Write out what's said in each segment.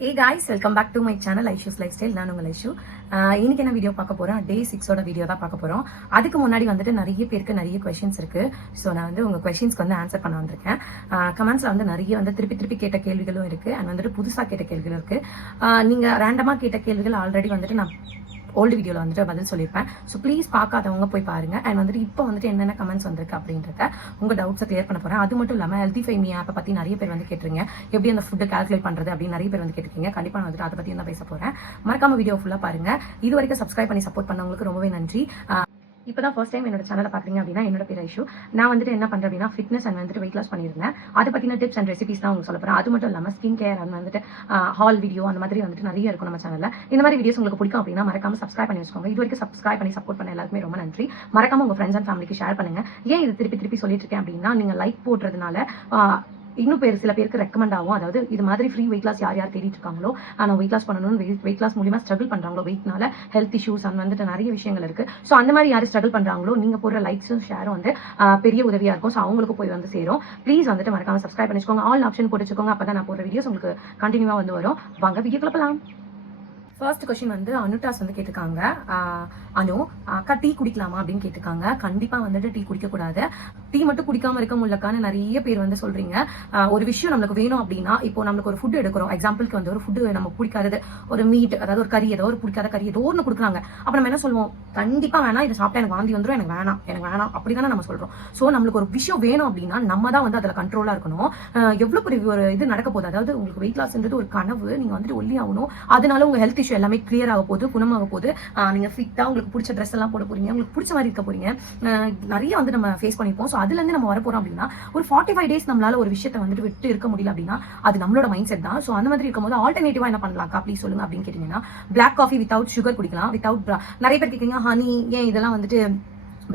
Hey guys, welcome back to my channel Aishu's Lifestyle. நான் உங்கள் ஐஷு. இன்னைக்கு என்ன வீடியோ பார்க்க போறோம், டே 6ஓட வீடியோ தான் பார்க்க போறோம். அதுக்கு முன்னாடி வந்துட்டு நிறைய பேருக்கு நிறைய கொஸ்டின்ஸ் இருக்கு. ஸோ நான் வந்து உங்க கொஸ்டின்ஸ்க்கு வந்து ஆன்சர் பண்ண வந்திருக்கேன். கமெண்ட்ஸ்ல வந்து நிறைய வந்து திருப்பி கேட்ட கேள்விகளும் இருக்கு அண்ட் வந்துட்டு புதுசா கேட்ட கேள்விகளும் இருக்கு. நீங்க ரேண்டமா கேட்ட கேள்விகள் ஆல்ரெடி வந்துட்டு நான் ஓல்டு வீடியோவில் வந்துட்டு பதில் சொல்லியிருப்பேன். ஸோ ப்ளீஸ் பார்க்காதவங்க போய் பாருங்க. அண்ட் வந்துட்டு இப்போ வந்துட்டு என்னென்ன கமெண்ட்ஸ் வந்திருக்கு அப்படின்றத உங்கள் டவுட்ஸை கிளியர் பண்ண போகிறேன். அது மட்டும் இல்லாமல் ஹெல்தி ஃபைமி ஆப்பை பற்றி நிறைய பேர் வந்து கேட்டுருங்க, எப்படி அந்த ஃபுட்டு கால்குலேட் பண்ணுறது அப்படின்னு நிறைய பேர் வந்து கேட்டிருக்கீங்க. கண்டிப்பாக நான் வந்துட்டு அதை பற்றி தான் பேச போகிறேன். மறக்காம வீடியோ ஃபுல்லாக பாருங்க. இது வரைக்கும் சப்ஸ்கிரைப் பண்ணி சப்போர்ட் பண்ணவங்களுக்கு ரொம்பவே நன்றி. இப்போதான் ஃபர்ஸ்ட் டைம் என்னோட சேனலை பார்க்குறீங்க அப்படின்னா என்னோட பேர் ஐஷு. நான் வந்துட்டு என்ன பண்ணுறேன் அப்படின்னா ஃபிட்னஸ் அண்ட் வந்துட்டு வெயிட் லாஸ் பண்ணியிருந்தேன். அதை பற்றின டிப்ஸ் அண்ட் ரெசிபிஸ் தான் உங்களுக்கு சொல்ல போகிறேன். அது மட்டும் இல்லாமல் ஸ்கின் கேர் அண்ட் வந்துட்டு ஹால் வீடியோ அந்த மாதிரி வந்துட்டு நிறைய இருக்கும் நம்ம சேனலில். இந்த மாதிரி வீடியோஸ் உங்களுக்கு பிடிக்கும் அப்படின்னா மறக்காம சப்ஸ்கிரைப் பண்ணி வச்சுக்கோங்க. இது வரைக்கும் சப்ஸ்கிரைப் பண்ணி சப்போர்ட் பண்ண எல்லாருக்குமே ரொம்ப நன்றி. மறக்காம உங்கள் ஃப்ரெண்ட்ஸ் அண்ட் ஃபேமிலிக்கு ஷேர் பண்ணுங்க. ஏன் இது திருப்பி சொல்லிட்டு இருக்கேன் அப்படின்னா நீங்கள் லைக் போடுறதுனால இன்னும் சில பேருக்கு ரெக்கமெண்ட் ஆகும். அதாவது இது மாதிரி ஃப்ரீ வெயிட் லாஸ் யார் தேடிட்டு இருக்காங்களோ, ஆனால் வெயிட் லாஸ் பண்ணணும்னு வெயிட் லாஸ் மூலியமா ஸ்ட்ரகிள் பண்றாங்களோ, வெயிட்னால ஹெல்த் இஷ்யூஸ் அண்ட் வந்துட்டு நிறைய விஷயங்கள் இருக்கு. ஸோ அந்த மாதிரி யார் ஸ்ட்ரகிள் பண்றாங்களோ நீங்க போடுற லைக்ஸும் ஷேரும் வந்து பெரிய உதவியா இருக்கும். ஸோ அவங்களுக்கு போய் வந்து சேரும். ப்ளீஸ் வந்துட்டு மறக்காம சப்ஸ்கிரைப் பண்ணிச்சுக்கோங்க. ஆல் ஆப்ஷன் போட்டு வச்சுக்கோங்க. அப்பதான் நான் போடுற வீடியோஸ் உங்களுக்கு கண்டினியூவா வந்து வரும். வாங்க வீடியோக்குள்ள போலாம். ஃபர்ஸ்ட் கொஸ்டின் வந்து அனுட்டாஸ் வந்து கேட்டிருக்காங்க. அனு அக்கா டீ குடிக்கலாமா அப்படின்னு கேட்டிருக்காங்க. கண்டிப்பா வந்துட்டு டீ குடிக்கக்கூடாது. டீ மட்டும் குடிக்காம இருக்க முடியலக்கான நிறைய பேர் வந்து சொல்றீங்க. ஒரு விஷயம் நம்மளுக்கு வேணும் அப்படின்னா, இப்போ நம்மளுக்கு ஒரு ஃபுட் எடுக்கிறோம், எக்ஸாம்பிளுக்கு வந்து ஒரு ஃபுட் நமக்கு பிடிக்காதது, ஒரு மீட், அதாவது ஒரு கறி, ஏதோ ஒரு பிடிக்காத கறி ஏதோ ஒன்று கொடுக்குறாங்க. அப்ப நம்ம என்ன சொல்லுவோம், கண்டிப்பா வேணாம், இதை சாப்பிட்டா எனக்கு வாந்தி வந்துடும், எனக்கு வேணாம் அப்படிதானே நம்ம சொல்றோம். ஸோ நம்மளுக்கு ஒரு விஷயம் வேணும் அப்படின்னா நம்ம தான் வந்து அதில் கண்ட்ரோலா இருக்கணும். எவ்வளவு பெரிய ஒரு இது நடக்க போகுது, அதாவது உங்களுக்கு வெயிட் லாஸ்ன்றது ஒரு கனவு, நீங்க வந்துட்டு ஒல்லி ஆகணும், அதனால உங்க ஹெல்த் இஷ்யூ எல்லாமே கிளியர் ஆக போகுது, குணமாக போகுது. நீங்க ஃபிட்டா உங்களுக்கு பிடிச்ச ட்ரெஸ் எல்லாம் போட போறீங்க, உங்களுக்கு பிடிச்ச மாதிரி இருக்க போறீங்க. நிறைய வந்து நம்ம ஃபேஸ் பண்ணிப்போம். ஸோ அதுல இருந்து நம்ம வர போறோம் அப்படின்னா ஒரு 45 days நம்மளால ஒரு விஷயத்தை வந்துட்டு விட்டு இருக்க முடியல அப்படின்னா அது நம்மளோட மைண்ட் செட் தான். ஸோ அந்த மாதிரி இருக்கும்போது ஆல்டர்னேட்டிவா என்ன பண்ணலாம்க்கா ப்ளீஸ் சொல்லுங்க அப்படின்னு கேட்டீங்கன்னா, பிளாக் காஃபி வித்தவுட் சுகர் குடிக்கலாம். வித்தவுட் நிறைய பேர் கேட்குறீங்க ஹனி ஏன் இதெல்லாம் வந்துட்டு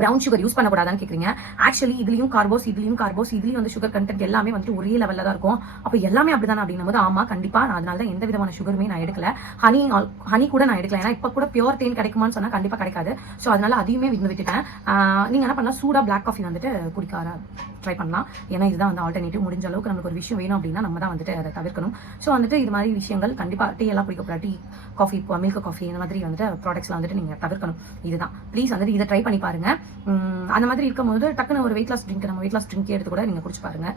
பிரவுன் சுகர் யூஸ் பண்ணக்கூடாதான்னு கேட்குறீங்க. ஆக்சுவலி இதுலயும் கார்போஸ் இதுலயும் வந்து சுகர் கண்டென்ட் எல்லாமே வந்துட்டு ஒரே லெவலில் தான் இருக்கும். அப்போ எல்லாமே அப்படிதான் அப்படின்னும் போது ஆமா கண்டிப்பா நான் அதனால தான் எந்த விதமான சுகருமே நான் எடுக்கல. ஹனி கூட நான் எடுக்கல. ஏன்னா இப்போ கூட பியூர் தேன் கிடைக்குமான்னு சொன்னா கண்டிப்பா கிடைக்காது. ஸோ அதனால அதையுமே விட்டுட்டேன். நீங்க என்ன பண்ணலாம், சூடா பிளாக் காஃபி வந்துட்டு குடிக்க ட்ரை பண்ணலாம். ஏன்னா இதுதான் வந்து ஆல்டர்னேட்டிவ். முடிஞ்ச அளவுக்கு நமக்கு ஒரு விஷயம் வேணும் அப்படின்னா நம்ம தான் வந்துட்டு அதை தவிர்க்கணும். ஸோ வந்துட்டு இது மாதிரி விஷயங்கள் கண்டிப்பா டீ எல்லாம் குடிக்கக்கூடாது. டீ காஃபி மில்க் காஃபி இந்த மாதிரி வந்துட்டு ப்ராடக்ட்ஸ்லாம் வந்துட்டு நீங்க தவிர்க்கணும். இதுதான் ப்ளீஸ் வந்துட்டு இதை ட்ரை பண்ணி பாருங்க. அந்த மாதிரி இருக்கும்போது டக்குன்னு ஒரு வெயிட் லாஸ் ட்ரிங்க், நம்ம வெயிட் லாஸ் ட்ரிங்க் எடுத்து கூட நீங்க குடிச்சு பாருங்க.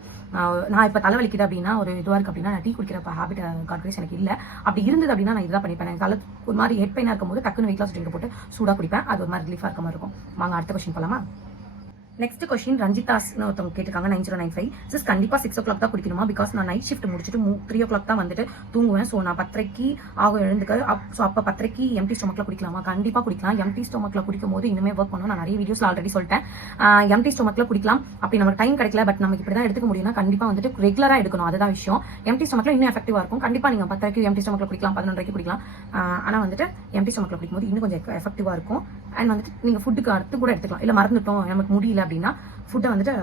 நான் இப்போ தலைவலிக்குது அப்படின்னா, ஒரு இதுவாக இருக்கு அப்படின்னா, நான் டீ குடிக்கிற ஹேபிட் காட்கிரேஸ் எனக்கு இல்லை. அப்படி இருந்தது அப்படின்னா நான் இதான் பண்ணிப்பேன். தலை ஒரு மாதிரி ஹெட் பெயினா இருக்கும்போது டக்குன்னு வெயிட் லாஸ் ட்ரிங்க் போட்டு சூடாக குடிப்பேன். அது ஒரு மாதிரி ரிலீஃபாக இருக்க மாதிரி இருக்கும். வாங்க அடுத்த கொஸ்டின் போலாமா. நெக்ஸ்ட் கொஸ்டின் ரஞ்சிதாஸ்னு ஒருத்தவங்க கேட்டிருக்காங்க 9095. சிஸ் கண்டிப்பா 6 o'clock தான் குடிக்கணுமா? பிகாஸ் நான் நைட் ஷிஃப்ட் முடிச்சுட்டு 3 o'clock தான் வந்துட்டு தூங்குவேன். ஸோ நான் 10:30 ஆகும் எழுந்துக்க. ஸோ அப்போ 10:30 எம்டி ஸ்டொமக்ல குடிக்கலாமா? கண்டிப்பா குடிக்கலாம். எம்டி ஸ்டொமக்ல குடிக்கும் போது இன்னுமே ஒர்க் பண்ணணும். நான் நிறைய வீடியோஸ்ல ஆல்ரெடி சொல்லிட்டேன். எம்டி ஸ்டொமக்ல குடிக்கலாம். அப்படி நமக்கு டைம் கிடைக்கல, பட் நமக்கு இப்படி தான் எடுத்துக்க முடியும்னா கண்டிப்பா வந்துட்டு ரெகுலரா எடுக்கணும். அதுதான் விஷயம். எம்டி ஸ்டொமக்ல இன்னும் எஃபெக்டிவா இருக்கும். கண்டிப்பா நீங்க 10:30 எம்டி ஸ்டொமக்ல குடிக்கலாம், 11:30 குடிக்கலாம். ஆனா வந்துட்டு எம்டி ஸ்டொமக்ல குடிக்கும்போது இன்னும் கொஞ்சம் எஃபெக்டிவா இருக்கும். அண்ட் வந்துட்டு நீங்க ஃபுட்டுக்கு அடுத்து கூட எடுத்துக்கலாம். இல்ல மறந்துட்டோம் நமக்கு முடியல அப்படின்னா ஃபுட்டை வந்துட்டு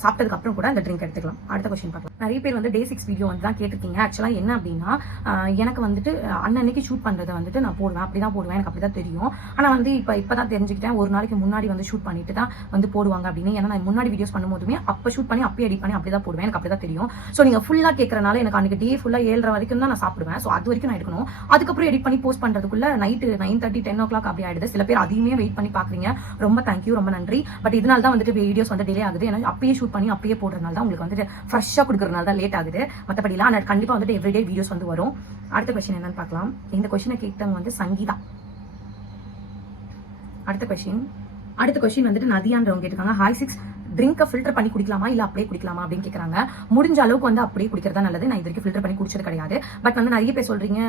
சாப்பிட்டதுக்கு அப்புறம் கூட அந்த ட்ரிங்க் எடுத்துக்கலாம். அடுத்த கொஸ்டின் பார்க்கலாம். நிறைய பேர் வந்து டே 6 வீடியோ வந்து தான் கேட்டிருக்கீங்க. ஆக்சுவலாக என்ன அப்படின்னா, எனக்கு வந்துட்டு அன்னன்னைக்கு ஷூட் பண்ணுறதை வந்துட்டு நான் போடுவேன், அப்படிதான் போடுவேன், எனக்கு அப்படிதான் தெரியும். ஆனால் வந்து இப்போ தான் தெரிஞ்சுக்கிட்டேன், ஒரு நாளைக்கு முன்னாடி வந்து ஷூட் பண்ணிட்டு தான் வந்து போடுவாங்க அப்படின்னு. ஏன்னா நான் முன்னாடி வீடியோஸ் பண்ணும்போதுமே அப்போ ஷூட் பண்ணி அப்பயே எடிட் பண்ணி அப்படி தான் போடுவேன், எனக்கு அப்படி தான் தெரியும். ஸோ நீங்கள் ஃபுல்லாக கேட்கறனால எனக்கு அன்னைக்கு டே ஃபுல்லாக 7:30 வரைக்கும் தான் நான் சாப்பிடுவேன். ஸோ அது வரைக்கும் நான் எடுக்கணும். அதுக்கப்புறம் எடிட் பண்ணி போஸ்ட் பண்ணுறதுக்குள்ள நைட்டு 9:30 10 o'clock அப்படி ஆயிடுது. சில பேர் அதையுமே வெயிட் பண்ணி பார்க்குறீங்க. ரொம்ப தேங்க்யூ, ரொம்ப நன்றி. பட் இதனால தான் வந்துட்டு வீடியோஸ் வந்து டிலே ஆகுது. ஏன்னா அப்பயே ஷூட் பண்ணி அப்பயே போடுறதுனால தான் உங்களுக்கு வந்துட்டு ஃப்ரெஷ்ஷாக கொடுக்குறதுனால தான் லேட் ஆகுது. மற்றபடிலாம் ஆனால் கண்டிப்பாக வந்துட்டு எவ்ரிடே வீடியோஸ் வந்து வரும். அடுத்த கொஸ்டின் என்னன்னு பார்க்கலாம். இந்த கொஸ்டினை கேட்டவங்க வந்து சங்கீதா. அடுத்த கொஸ்டின் வந்துட்டு நதியான்றவங்க கேட்டிருக்காங்க. ஹாய் சிக்ஸ், ட்ரிங்கை ஃபில்டர் பண்ணி குடிக்கலாமா இல்ல அப்படியே குடிக்கலாமா அப்படின்னு கேட்கறாங்க. முடிஞ்ச அளவுக்கு வந்து அப்படியே குடிக்கிறதா நல்லது. நான் இது வரைக்கும் ஃபில்டர் பண்ணி குடிச்சது கிடையாது. பட் வந்து நிறைய பேர் சொல்றீங்க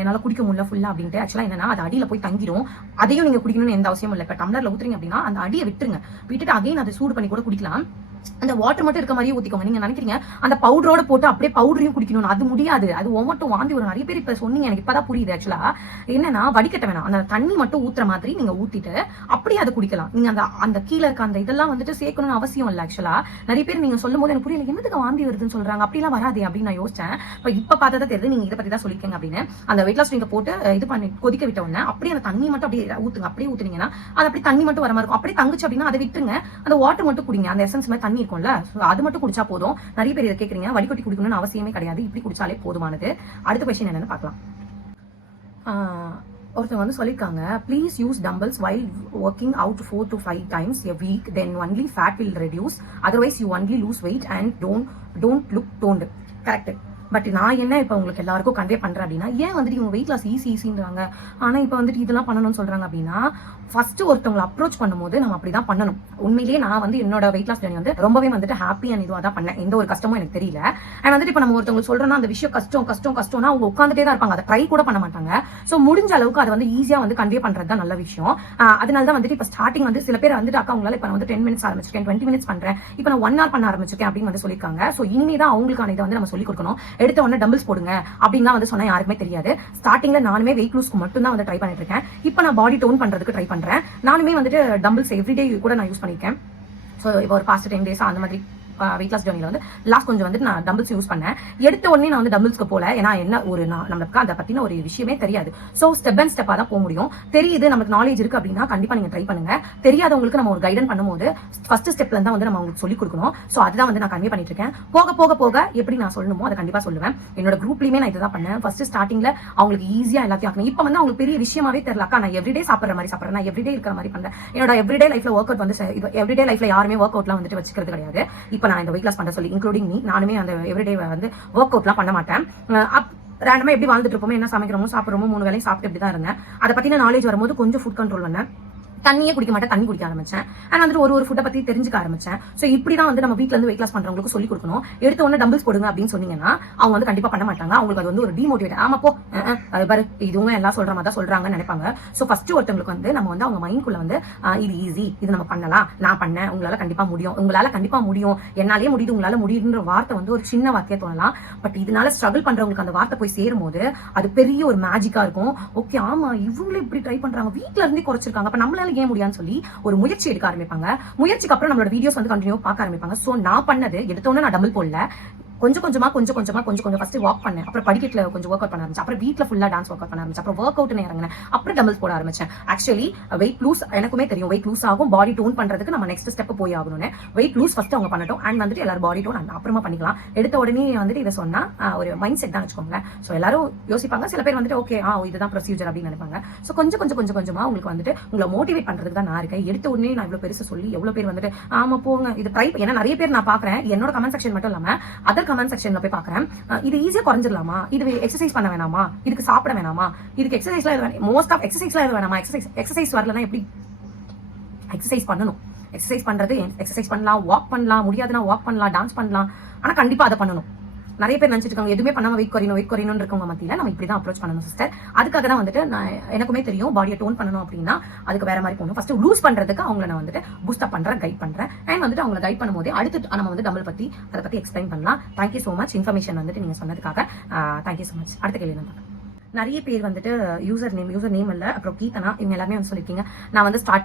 என்னால குடிக்க முடியல ஃபுல்லா அப்படின்ட்டு. ஆக்சுவலா என்னன்னா அது அடியில போய் தங்கிடும். அதையும் நீங்க குடிக்கணும்னு எந்த அவசியமும் இல்லை. இப்போ டம்ளர்ல ஊத்துறீங்க அப்படின்னா அந்த அடியை விட்டுட்டு அகைன் அதை சூடு பண்ணி கூட குடிக்கலாம். அந்த வாட்டர் மட்டும் இருக்க மாதிரியே ஊத்திக்கோங்க. நீங்க நினைக்கிறீங்க அந்த பவுடரோட போட்டு அப்படியே பவுடரையும் குடிக்கணும், அது முடியாது. அது ஒவ்வொன்றும் வாந்தி வரும். நிறைய பேர் இப்ப சொன்னீங்க, எனக்கு இப்பதான் புரியுது. ஆக்சுவலா என்னன்னா வடிகட்ட வேணாம், அந்த தண்ணி மட்டும் ஊத்துற மாதிரி நீங்க ஊத்திட்டு அப்படியே அதை குடிக்கலாம். நீங்க அந்த கீழே இருக்க அந்த இதெல்லாம் வந்துட்டு சேர்க்கணும்னு அவசியம் இல்லை. ஆக்சுவலா நிறைய பேர் நீங்க சொல்லும் போது எனக்கு புரியல, என்னதுக்கு வாந்தி வருதுன்னு சொல்றாங்க, அப்படிலாம் வராது அப்படின்னு நான் யோசிச்சேன். இப்ப பார்த்தா தெரியுது நீங்க இதை பத்தி தான் சொல்லிக்கங்க அப்படின்னு. அந்த வெயிட் லாஸ் நீங்க போட்டு இது பண்ணி கொதிக்க விட்ட உடனே அப்படியே அந்த தண்ணி மட்டும் அப்படியே ஊத்துங்க. அப்படியே ஊத்துனீங்கன்னா அது அப்படி தண்ணி மட்டும் வர மாதிரி இருக்கும். அப்படியே தங்குச்சு அப்படின்னா அதை விட்டுருங்க, அந்த வாட்டர் மட்டும் குடிங்க. அந்த எசன்ஸ் மாதிரி தண்ணி தண்ணி இருக்கும்ல, அது மட்டும் குடிச்சா போதும். நிறைய பேர் இதை கேட்குறீங்க, வடிகட்டி குடிக்கணும்னு அவசியமே கிடையாது, இப்படி குடிச்சாலே போதுமானது. அடுத்த கொஸ்டின் என்னன்னு பார்க்கலாம். ஒருத்தவங்க வந்து சொல்லியிருக்காங்க, please use dumbbells while working out 4 to 5 times a week, then only fat will reduce, otherwise you only lose weight and don't look toned. Correct. But நான் என்ன இப்போ உங்களுக்கு எல்லாருக்கும் கன்வே பண்றேன் அப்படின்னா, ஏன் வந்துட்டு இவங்க வெயிட் லாஸ் ஈஸின்றாங்க, ஆனா இப்போ வந்துட்டு இதெல்லாம் பண்ணணும்னு சொல்றாங்க அப்படின்னா, ஃபர்ஸ்ட் ஒருத்தவங்களை அப்ரோச் பண்ணும்போது நம்ம அப்படிதான் பண்ணணும். உண்மையிலேயே நான் வந்து என்னோட வெயிட் லாஸ் ஜர்னி வந்து ரொம்பவே வந்துட்டு ஹாப்பி அண்ட் இதுவாக தான் பண்ணேன். எந்த ஒரு கஷ்டமும் எனக்கு தெரியல. அண்ட் வந்துட்டு இப்போ நம்ம ஒருத்தவங்களுக்கு சொல்றோம்னா அந்த விஷயம் கஷ்டம்னா அவங்க உட்காந்துட்டே தான் இருப்பாங்க, அதை ட்ரை கூட பண்ண மாட்டாங்க. ஸோ முடிஞ்ச அளவுக்கு அதை வந்து ஈஸியா வந்து கன்வே பண்றது தான் நல்ல விஷயம். அதனால தான் வந்துட்டு இப்போ ஸ்டார்டிங் வந்து சில பேர் வந்துட்டு அக்கா உங்களால இப்போ வந்து 10 minutes ஆரம்பிச்சிருக்கேன், 20 minutes பண்றேன், இப்போ நான் 1 hour பண்ண ஆரம்பிச்சிருக்கேன் அப்படின்னு வந்து சொல்லியிருக்காங்க. ஸோ இனிமே தான் அவங்களுக்கான இதை வந்து நம்ம சொல்லிக் கொடுக்கணும். எடுத்த உடனே டம்பிள்ஸ் போடுங்க அப்படின்னு வந்து சொன்னா யாருக்குமே தெரியாது. ஸ்டார்டிங்ல நானுமே வெயிட் லூஸ்க்கு மட்டும் தான் வந்து ட்ரை பண்ணிட்டு இருக்கேன். இப்போ நான் பாடி டோன் பண்றதுக்கு ட்ரை பண்றேன். நானுமே வந்துட்டு டம்பிள்ஸ் எவ்ரிடே கூட நான் யூஸ் பண்ணிருக்கேன். ஸோ இப்போ ஒரு பாஸ்ட் 10 days அந்த மாதிரி வெயிட் லாஸ் ஜர்னியில் வந்து லாஸ்ட் கொஞ்சம் வந்துட்டு நான் டம்பிள்ஸ் யூஸ் பண்ணேன். எடுத்த உடனே நான் வந்து டம்பிள்ஸ்க்கு போல, ஏன்னா என்ன ஒரு நம்மளுக்கு அதை பத்தின ஒரு விஷயமே தெரியாது. ஸோ ஸ்டெப் அண்ட் ஸ்டெப்பாக தான் போக முடியும். தெரியுது நமக்கு நாலேஜ் இருக்கு அப்படின்னா கண்டிப்பா நீங்க ட்ரை பண்ணுங்க. தெரியாதவங்களுக்கு நம்ம ஒரு கைடன் பண்ணும்போது ஃபர்ஸ்ட் ஸ்டெப்ல தான் வந்து நம்ம உங்களுக்கு சொல்லிக் கொடுக்கணும். ஸோ அதுதான் வந்து நான் கன்வே பண்ணிட்டு இருக்கேன். போக போக போக எப்படி நான் சொல்லணுமோ அதை கண்டிப்பா சொல்லுவேன். என்னோட குரூப்லயுமே நான் இதுதான் பண்ணேன். ஃபர்ஸ்ட் ஸ்டார்டிங்ல அவங்களுக்கு ஈஸியா எல்லாத்தையும் ஆக்கணும். இப்போ வந்து அவங்களுக்கு பெரிய விஷயமாவே தெரியல, அக்கா நான் எவ்ரிடே சாப்பிட்ற மாதிரி சாப்பிட்றேன், நான் எவ்ரிடே இருக்கிற மாதிரி பண்றேன். என்னோட எவ்ரிடே லைஃப்ல ஒர்க் அவுட் வந்து எவ்ரிடே லைஃப்ல யாருமே ஒர்க் அவுட்லாம் வந்துட்டு வச்சுக்கிறது கிடையாது. இப்போ நான் இந்த வெயிட் லாஸ் பண்ண சொல்லி இன்க்ளூடிங் மீ, நானுமே அந்த எவ்ரிடே வந்து ஒர்க் அவுட்லாம் பண்ண மாட்டேன். ரேண்டமா எப்படி வாழ்ந்துட்டு இருப்போமோ, என்ன சமைக்கிறோமோ சாப்பிடுறோமோ 3 வேளையும் சாப்பிட்டு இப்படி தான் இருந்தேன். அதை பத்தின நாலேஜ் வரும்போது கொஞ்சம் ஃபுட் கண்ட்ரோல் பண்ணேன். தண்ணியே குடிக்க மாட்டேன், தண்ணி குடிக்க ஆரம்பிச்சேன். அண்ட் வந்துட்டு ஒரு ஃபுட்டை பத்தி தெரிஞ்சுக்க ஆரம்பிச்சேன். ஸோ இப்படிதான் வந்து நம்ம வீட்ல இருந்து வெயிட் லாஸ் பண்றவங்களுக்கு சொல்லி கொடுக்கணும். எடுத்த உடனே டம்பிள்ஸ் போடுங்க அப்படின்னு சொன்னீங்கன்னா அவங்க வந்து கண்டிப்பா பண்ண மாட்டாங்க. அவங்களுக்கு அது வந்து ஒரு டிமோட்டிவேட், ஆமா போ அது பாரு இதுவும் எல்லாம் சொல்ற மாதிரி தான் சொல்றாங்கன்னு நினைப்பாங்க. ஸோ ஃபர்ஸ்ட் ஒருத்தவங்களுக்கு வந்து நம்ம வந்து அவங்க மைண்ட்குள்ள வந்து இது ஈஸி, இது நம்ம பண்ணலாம், நான் பண்ணேன், உங்களால கண்டிப்பா முடியும், உங்களால கண்டிப்பா முடியும், என்னாலே முடியுது, உங்களால முடியுன்ற வார்த்தை வந்து ஒரு சின்ன வார்த்தையா தோணலாம். பட் இதனால ஸ்ட்ரகிள் பண்றவங்களுக்கு அந்த வார்த்தை போய் சேரும் போது அது பெரிய ஒரு மேஜிக்கா இருக்கும். ஓகே ஆமா இவங்களே இப்படி ட்ரை பண்றாங்க, வீட்டுல இருந்தே குறைச்சிருக்காங்க, அப்ப நம்மளால ஏன் முடியாதுன்னு சொல்லி ஒரு முயற்சி எடுக்க ஆரம்பிப்பாங்க. முயற்சிக்கு அப்புறம் நம்மளோட வீடியோஸ் வந்து கண்டினியூ பார்க்க ஆரம்பிப்பாங்க. சோ நான் பண்ணது எடுத்தோன்னே நான் டம்பிள் போடல, கொஞ்சம் கொஞ்சம் ஃபர்ஸ்ட் வாக் பண்ணேன், அப்புறம் படிக்கட்டுல கொஞ்சம் ஒர்க் அவுட் பண்ண ஆரம்பிச்சேன், அப்புறம் வீட்ல ஃபுல்லா டான்ஸ் ஒர்க் அவுட் பண்ண ஆரம்பிச்சேன், அப்புறம் ஒர்க் அவுட்னு இறங்கினேன், அப்புறம் டம்பிள்ஸ் போட ஆரம்பிச்சேன். ஆக்சுவலி வெயிட் லூஸ் எனக்குமே தெரியும், வெயிட் லூஸ் ஆகும், பாடி டோன் பண்றதுக்கு நம்ம நெக்ஸ்ட் ஸ்டெப் போய் ஆகணும்னு. வெயிட் லூஸ் ஃபர்ஸ்ட் அவங்க பண்ணட்டும், அண்ட் வந்துட்டு எல்லாரும் பாடி டோன் அப்புறமா பண்ணிக்கலாம். எடுத்த உடனே வந்துட்டு இதை சொன்னா ஒரு மைண்ட் செட் தான் வச்சுக்கோங்களேன். ஸோ எல்லாரும் யோசிப்பாங்க, சில பேர் வந்துட்டு ஓகே இதுதான் ப்ரொசீஜர் அப்படின்னு நினைப்பாங்க. ஸோ கொஞ்சமா உங்களுக்கு வந்துட்டு உங்களை மோட்டிவேட் பண்றதுக்கு தான் நான் இருக்கேன். எடுத்த உடனே நான் இவ்வளவு பெருசு சொல்லி எவ்வளவு பேர் வந்துட்டு ஆமா போங்க இது ட்ரை, ஏன்னா நிறைய பேர் நான் பாக்குறேன் என்னோட கமெண்ட் செக்ஷன் மட்டும் இல்லாம அதர் கமெண்ட் செக்ஷன்ல போய் இது ஈஸியா குறைஞ்சிடலாமா, இது எக்ஸசைஸ் பண்ண வேணாமா, இதுக்கு சாப்பிட வேணாமா, இதுக்கு எக்ஸசைஸ்ல மோஸ்ட் ஆஃப் எக்ஸசைஸ்ல வேணாமா, எக்ஸசைஸ் வரலன்னா எப்படி எக்ஸசைஸ் பண்ணணும். எக்ஸசைஸ் பண்றது எக்ஸசைஸ் பண்ணலாம், வாக் பண்ணலாம், முடியாதுன்னா வாக் பண்ணலாம், டான்ஸ் பண்ணலாம், ஆனா கண்டிப்பா அதை பண்ணணும். நிறைய பேர் நினைச்சிட்டு இருக்காங்க எதுவுமே பண்ணாம வெயிட் குறையணும் இருக்கவங்க மத்தியில நம்ம இப்படிதான் அப்ரோச் பண்ணணும் சிஸ்டர். அதுக்காக தான் வந்துட்டு நான் எனக்குமே தெரியும் பாடியை டோன் பண்ணணும் அப்படின்னா அதுக்கு வேற மாதிரி போகணும். ஃபர்ஸ்ட் லூஸ் பண்றதுக்கு அவங்களை நான் வந்துட்டு பூஸ்ட் அப் பண்றேன், கைட் பண்றேன். அண்ட் வந்துட்டு அவங்களை கைட் பண்ணும்போது அடுத்து நம்ம வந்து டம்பிள் பத்தி அதை பத்தி எக்ஸ்பிளைன் பண்ணலாம். தேங்க்யூ சோ மச் இன்ஃபர்மேஷன் வந்துட்டு நீங்க சொன்னதுக்காக. Thank you so much. அடுத்த கேள்வி நான் நிறைய பேர் வந்துட்டு யூசர் நேம் இல்ல, அப்புறம் கீதனா இவங்க எல்லாமே வந்து சொல்லிருக்கீங்க நான் வந்து ஸ்டார்ட்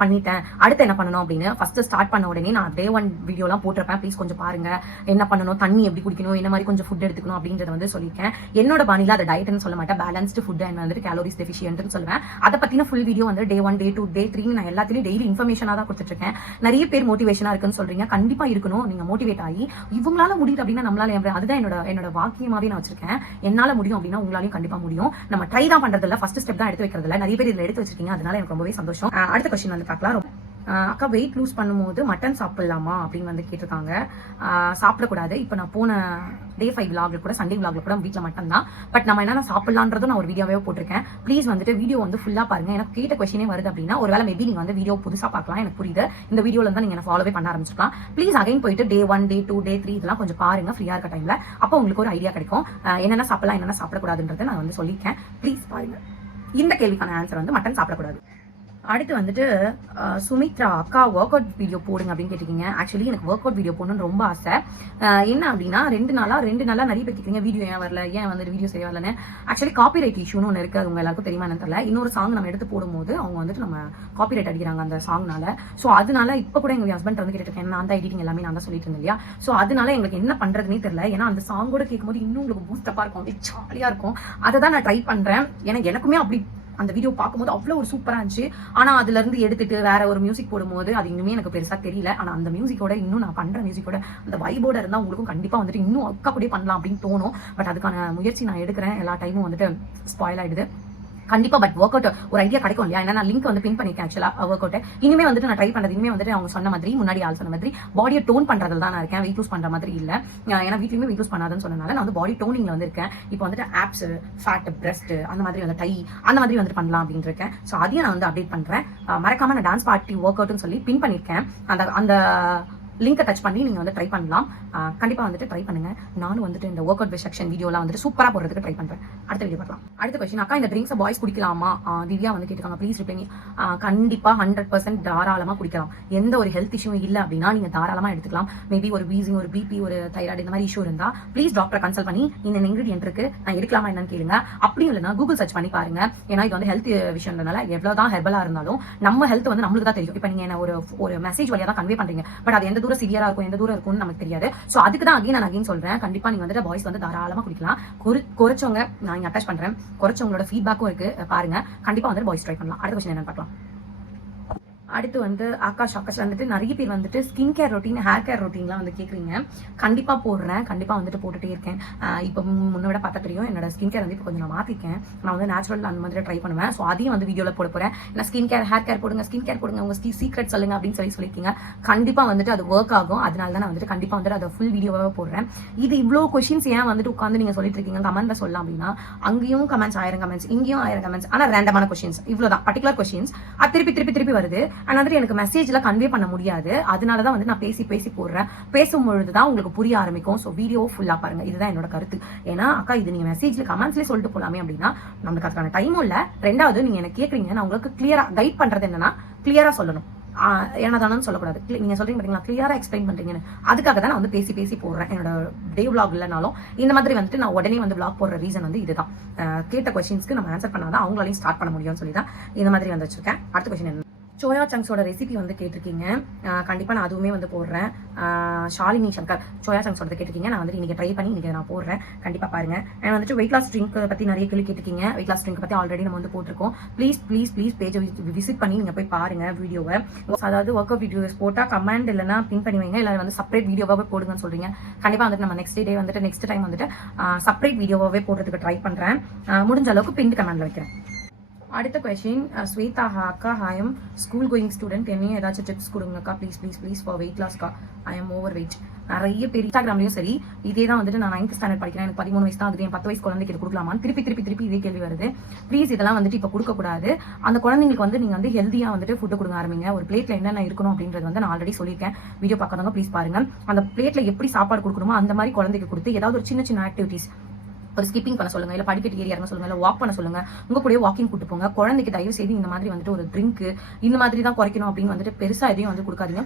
பண்ணிட்டேன் அடுத்து என்ன பண்ணணும் அப்படின்னு. ஃபர்ஸ்ட் ஸ்டார்ட் பண்ண உடனே நான் டே 1 வீடியோலாம் போட்டிருப்பேன், ப்ளீஸ் கொஞ்சம் பாருங்க, என்ன பண்ணணும், தண்ணி எப்படி குடிக்கணும், என்ன மாதிரி கொஞ்சம் ஃபுட் எடுத்துக்கணும் அப்படின்றத வந்து சொல்லியிருக்கேன். என்னோட பாணியில அதை டயட்னு சொல்ல மாட்டேன், பேலன்ஸ்டு ஃபுட் அண்ட் வந்துட்டு கேலோரிஸ் டெஃபிஷியன்ட்னு சொல்லுவேன். அதை பத்தின ஃபுல் வீடியோ வந்து டே 1 டே 2 டே 3 நான் எல்லாத்துலயும் டெய்லி இன்ஃபர்மேஷனா தான் கொடுத்துட்டு இருக்கேன். நிறைய பேர் மோட்டிவேஷனா இருக்குன்னு சொல்றீங்க, கண்டிப்பா இருக்கணும். நீங்க மோட்டிவேட் ஆகி இவங்களால முடியுது அப்படின்னா நம்மளால, அதுதான் என்னோட வாக்கியமாவே நான் வச்சிருக்கேன். என்னால முடியும் அப்படின்னா உங்களாலையும் கண்டிப்பா முடியும். நம்ம ட்ரை தான் பண்றது இல்ல, ஃபர்ஸ்ட் ஸ்டெப் தான் எடுத்து வைக்கிறது இல்ல. நிறைய பேர் இதுல எடுத்து வச்சிருக்கீங்க, அதனால எனக்கு ரொம்பவே சந்தோஷம். அடுத்த கொஸ்டின் வந்து பார்க்கலாம். அக்கா வெயிட் லூஸ் பண்ணும்போது மட்டன் சாப்பிடலாமா அப்படின்னு வந்து கேட்டிருக்காங்க. சாப்பிடக்கூடாது. இப்போ நான் போன டே 5 விளாக்ல கூட சண்டே விளாக்ல கூட வீட்டில் மட்டன் தான். பட் நம்ம என்னென்ன சாப்பிடலான்றதும் நான் ஒரு வீடியோவே போட்டிருக்கேன். ப்ளீஸ் வந்துட்டு வீடியோ வந்து ஃபுல்லாக பாருங்க. எனக்கு கேட்ட கொஸ்டினே வருது அப்படின்னா ஒருவேளை மேபி நீங்கள் வந்து வீடியோ புதுசாக பார்க்கலாம், எனக்கு புரியுது. இந்த வீடியோல தான் நீங்கள் ஃபாலோவே பண்ண ஆரம்பிச்சிருக்கலாம். ப்ளீஸ் அகைன் போயிட்டு டே 1 டே 2 டே 3 இதெல்லாம் கொஞ்சம் பாருங்க ஃப்ரீயாக இருக்க டைம்ல. அப்போ உங்களுக்கு ஒரு ஐடியா கிடைக்கும் என்னென்ன சாப்பிடலாம் என்னென்ன சாப்பிடக்கூடாதுன்றதை நான் வந்து சொல்லியிருக்கேன். ப்ளீஸ் பாருங்க. இந்த கேள்விக்கான ஆன்சர் வந்து மட்டன் சாப்பிடக்கூடாது. அடுத்து வந்துட்டு சுமித்ரா அக்கா ஒர்க் அவுட் வீடியோ போடுங்க அப்படின்னு கேட்டிருக்கீங்க. ஆக்சுவலி எனக்கு ஒர்க் அவுட் வீடியோ போடணும்னு ரொம்ப ஆசை. என்ன அப்படின்னா ரெண்டு நாளா நிறைய பேர் கேட்குறீங்க வீடியோ ஏன் வரல, ஏன் வந்துட்டு வீடியோ சரியா வரலன்னு. ஆக்சுவலி காப்பிரைட் இஷ்யூன்னு ஒன்று இருக்குது, அது உங்க எல்லாருக்கும் தெரியுமா என்னன்னு தெரியல. இன்னொரு சாங் நம்ம எடுத்து போடும்போது அவங்க வந்துட்டு நம்ம காப்பிரைட் அடிக்கிறாங்க அந்த சாங்னால. ஸோ அதனால இப்போ கூட எங்கள் ஹஸ்பண்ட் வந்து கேட்டுருக்கேன், நான் தான் எடிட்டிங் எல்லாமே நான் தான் சொல்லிட்டு இருந்தேன் இல்லையா. ஸோ அதனால எங்களுக்கு என்ன பண்றதுனே தெரியல. ஏன்னா அந்த சாங்கோட கேட்கும்போது இன்னும் உங்களுக்கு பூஸ்டப்பா இருக்கும், ஜாலியா இருக்கும். அதை தான் நான் ட்ரை பண்றேன். ஏன்னா எனக்குமே அப்படி அந்த வீடியோ பார்க்கும்போது அவ்வளோ ஒரு சூப்பராக இருந்துச்சு. ஆனால் அதுல இருந்து எடுத்துட்டு வேற ஒரு மியூசிக் போடும்போது அது இன்னுமே எனக்கு பெருசா தெரியல. ஆனால் அந்த மியூசிக்கோட இன்னும் நான் பண்ற மியூசிக்கோட அந்த வைபோட இருந்தால் உங்களுக்கும் கண்டிப்பா வந்துட்டு இன்னும் அக்காப்படியே பண்ணலாம் அப்படின்னு தோணும். பட் அதுக்கான முயற்சி நான் எடுக்கிறேன். எல்லா டைமும் வந்துட்டு ஸ்பாயில் ஆயிடுது கண்டிப்பா. பட் ஒர்க் அவுட் ஒரு ஐடியா கிடைக்கும் இல்லையா? ஏன்னா நான் லிங்க் வந்து பின் பண்ணிருக்கேன் ஆக்சுவலா ஒர்க் அவுட். இனிமே வந்துட்டு நான் ட்ரை பண்றது இனிமே வந்துட்டு அவங்க சொன்ன மாதிரி முன்னாடி ஆள் சொன்ன மாதிரி பாடியை டோன் பண்றதுல தான் நான் இருக்கேன். வெயிட் லூஸ் பண்ற மாதிரி இல்ல. ஏன்னா வீட்லயுமே வெயிட் லூஸ் பண்ணாதுன்னு சொன்னனால நான் வந்து பாடி டோனிங்ல வந்து இருக்கேன். இப்போ வந்துட்டு ஆப்ஸ், ஃபேட், பிரஸ்ட் அந்த மாதிரி வந்து டை அந்த மாதிரி வந்து பண்ணலாம் அப்படின்னு இருக்கேன். ஸோ அதையும் நான் வந்து அப்டேட் பண்றேன். மறக்காம நான் டான்ஸ் பார்ட்டி ஒர்க் அவுட்னு சொல்லி பின் பண்ணிருக்கேன். அந்த லிங்கை டச் பண்ணி நீங்க வந்து ட்ரை பண்ணலாம். கண்டிப்பா வந்துட்டு ட்ரை பண்ணுங்க. நானும் வந்துட்டு இந்த ஒர்க் அவுட் செக்ஷன் வீடியோலாம் வந்துட்டு சூப்பரா போடுறதுக்கு ட்ரை பண்றேன். அடுத்த வீடியோ பார்க்கலாம். அடுத்த கொஸ்டின், அக்கா இந்த ட்ரிங்க்ஸ் பாய்ஸ் குடிக்கலாமா? திவ்யா வந்து கேட்டுக்காங்க. Please reply. கண்டிப்பா 100% தாராளமா குடிக்கலாம். எந்த ஒரு ஹெல்த் இஷ்யூ இல்ல அப்படின்னா நீங்க தாராளமா எடுத்துக்கலாம். மேபி ஒரு வீசிங், ஒரு பிபி, ஒரு தைராய்டு இந்த மாதிரி இஷ்யூ இருந்தா ப்ளீஸ் டாக்டரை கன்சல்ட் பண்ணி இந்த இன்கிரிடியன்ட் இருக்கு நான் எடுக்கலாமா என்னன்னு கேளுங்க. அப்படி இல்லைன்னா கூகுள் சர்ச் பண்ணி பாருங்க. ஏன்னா இது வந்து ஹெல்த் விஷயம்னால எவ்வளவுதான் ஹெர்பலா இருந்தாலும் நம்ம ஹெல்த் வந்து நம்மளுக்கு தான் தெரியும். இப்போ நீங்க என்ன ஒரு மெசேஜ் வழியா தான் கன்வே பண்றீங்க. பட் அது எந்த தூரம் சிவியரா இருக்கும், எந்த தூரம் இருக்கும்னு நமக்கு தெரியாது. சோ அதுக்கு தான் நான் அகைன் சொல்றேன். கண்டிப்பா நீங்க வந்துட்டு பாய்ஸ் வந்து தாராளமா குடிக்கலாம். குறைச்சவங்க நான் இங்க அட்டாச் பண்றேன். குறைச்சவங்களோட ஃபீட்பேக்கும் இருக்கு பாருங்க. கண்டிப்பா வந்து பாய்ஸ் ட்ரை பண்ணலாம். அடுத்த கொஸ்டின் என்னன்னு பார்க்கலாம். அடுத்து வந்து ஆகாஷ் வந்துட்டு நிறைய பேர் வந்துட்டு skin care routine, hair care ரொட்டீன்லாம் வந்து கேட்குறீங்க. கண்டிப்பாக போடுறேன். கண்டிப்பாக வந்துட்டு போட்டுட்டே இருக்கேன். இப்போ முன்ன விட பார்த்தா தெரியும் என்னோட ஸ்கின் கேர் வந்து இப்போ கொஞ்சம் நான் மாற்றிருக்கேன். நான் வந்து நேச்சுரல் அந்த மாதிரி ட்ரை பண்ணுவேன். ஸோ அதையும் வந்து வீடியோவில் போட போகிறேன். ஏன்னா ஸ்கின் கேர், ஹேர் கேர் போடுங்க, ஸ்கின் கேர் போடுங்க, உங்கள் சீக்ரெட் சொல்லுங்க அப்படின்னு சொல்லியிருக்கீங்க. கண்டிப்பாக வந்துட்டு அது ஒர்க் ஆகும். அதனால தான் நான் வந்துட்டு கண்டிப்பாக வந்துட்டு அதை ஃபுல் வீடியோவாக போடுறேன். இது இவ்வளோ கொஸ்டின்ஸ் ஏன் வந்துட்டு உட்காந்து நீங்கள் சொல்லிட்டு இருக்கீங்க கமெண்ட்ல சொல்லலாம் அப்படின்னா, அங்கேயும் கமெண்ட்ஸ் 1000 கமெண்ட்ஸ், இங்கேயும் 1000 கமெண்ட்ஸ். ஆனால் ரேண்டமான கொஸ்டின்ஸ் இவ்வளோதான், பர்டிகுலர் கொஸ்டின்ஸ். அது திருப்பி வருது. ஆனால் எனக்கு மெசேஜ்ல கன்வே பண்ண முடியாது. அதனாலதான் வந்து நான் பேசி போடுறேன். பேசும் பொழுதுதான் உங்களுக்கு புரிய ஆரம்பிக்கும். சோ வீடியோ ஃபுல்லா பாருங்க. இதுதான் என்னோட கருத்து. ஏன்னா அக்கா இது நீங்க மெசேஜ்ல கமெண்ட்ஸ்ல சொல்லிட்டு போலாமே அப்படின்னா நமக்கு அதுக்கான டைமும் இல்ல. ரெண்டாவது நீங்க என்ன கேக்குறீங்க, நான் உங்களுக்கு கிளியரா கைட் பண்றது என்னன்னா கிளியரா சொல்லணும். ஏனதானு சொல்லக்கூடாது. நீங்க சொல்றீங்க பாத்தீங்களா, கிளியரா எக்ஸ்பிளைன் பண்றீங்கன்னு. அதுக்காக தான் நான் வந்து பேசி போடுறேன். என்னோட டே விளாக் இல்லைனாலும் இந்த மாதிரி வந்துட்டு நான் உடனே வந்து விளாக் போடுற ரீசன் வந்து இதுதான். கேட்ட கொஸ்டின்ஸ்க்கு நம்ம ஆன்சர் பண்ணாதான் அவங்களாலையும் ஸ்டார்ட் பண்ண முடியும்னு சொல்லி தான் இந்த மாதிரி வந்து வச்சிருக்கேன். அடுத்த கொஸ்டின் என்ன, சோயா சங்க்ஸோட ரெசிபி வந்து கேட்டிருக்கீங்க. கண்டிப்பாக நான் அதுவுமே வந்து போடுறேன். ஷாலினி சங்கர் சோயா சங்க்ஸோட கேட்டிருக்கீங்க. நான் வந்து இன்னைக்கு ட்ரை பண்ணி இன்னைக்கு நான் போடுறேன். கண்டிப்பாக பாருங்க. அண்ட் வந்துட்டு வெயிட் லாஸ் ட்ரிங்க் பற்றி நிறைய கேள்வி கேட்டிருக்கீங்க. வெயிட் லாஸ் ட்ரிங்க் பற்றி ஆல்ரெடி நம்ம வந்து போட்டிருக்கோம். ப்ளீஸ் பேஜை விசிட் பண்ணி நீங்கள் போய் பாருங்க வீடியோவை. அதாவது ஒர்க் அவுட் வீடியோஸ் போட்டால் கமெண்ட் இல்லைன்னா பின் பண்ணி வைங்க, இல்லை வந்து செப்பரேட் வீடியோவாகவே போடுங்கன்னு சொல்றீங்க. கண்டிப்பாக வந்துட்டு நம்ம நெக்ஸ்ட் டைம் வந்துட்டு செப்பரேட் வீடியோவாகவே போடுறதுக்கு ட்ரை பண்ணுறேன். முடிஞ்ச அளவுக்கு பின் கமெண்ட்ல வைக்கிறேன். அடுத்த கொஸ்டின், ஸ்வேதா அக்கா, I am school going student, என்னையும் ஏதாச்சும் டிப்ஸ் கொடுங்கக்கா ப்ளீஸ் ஃபார் வெயிட் லாஸ்க்கா. I am overweight. நிறைய பேர் இன்ஸ்டாகிராம்லயும் சரி இதே தான் வந்துட்டு நான் 9th ஸ்டாண்டர்ட் படிக்கிறேன், எனக்கு 13 வயசு தான் ஆகுது, என் 10 வயசு குழந்தைக்கு இது கொடுக்கலாமான்னு திருப்பி இதே கேள்வி வருது. ப்ளீஸ் இதெல்லாம் வந்துட்டு இப்போ கொடுக்கக்கூடாது. அந்த குழந்தைங்களுக்கு வந்து நீங்க வந்து ஹெல்த்தியா வந்துட்டு ஃபுட்டு கொடுங்க ஆரம்பிங்க. ஒரு பிளேட்ல என்னென்ன இருக்கணும் அப்படின்றது வந்து நான் ஆல்ரெடி சொல்லியிருக்கேன். வீடியோ பார்க்கறவங்க ப்ளீஸ் பாருங்க. அந்த பிளேட்ல எப்படி சாப்பாடு கொடுக்கணுமோ அந்த மாதிரி குழந்தைக்கு கொடுத்து ஏதாவது ஒரு சின்ன ஆக்டிவிட்டிஸ், ஒரு ஸ்கிப்பிங் பண்ண சொல்லுங்க, இல்ல படிக்கட்டு ஏறி இறங்க சொல்லுங்க, இல்ல வாக் பண்ண சொல்லுங்க. உங்க கூட வாக்கிங் கூட்டு போங்க. குழந்தைக்கு தயவு செய்து இந்த மாதிரி வந்துட்டு ஒரு ட்ரிங்க் இந்த மாதிரி தான் குறைக்கணும் அப்படின்னு வந்துட்டு பெருசா எதையும் வந்து கொடுக்காதீங்க.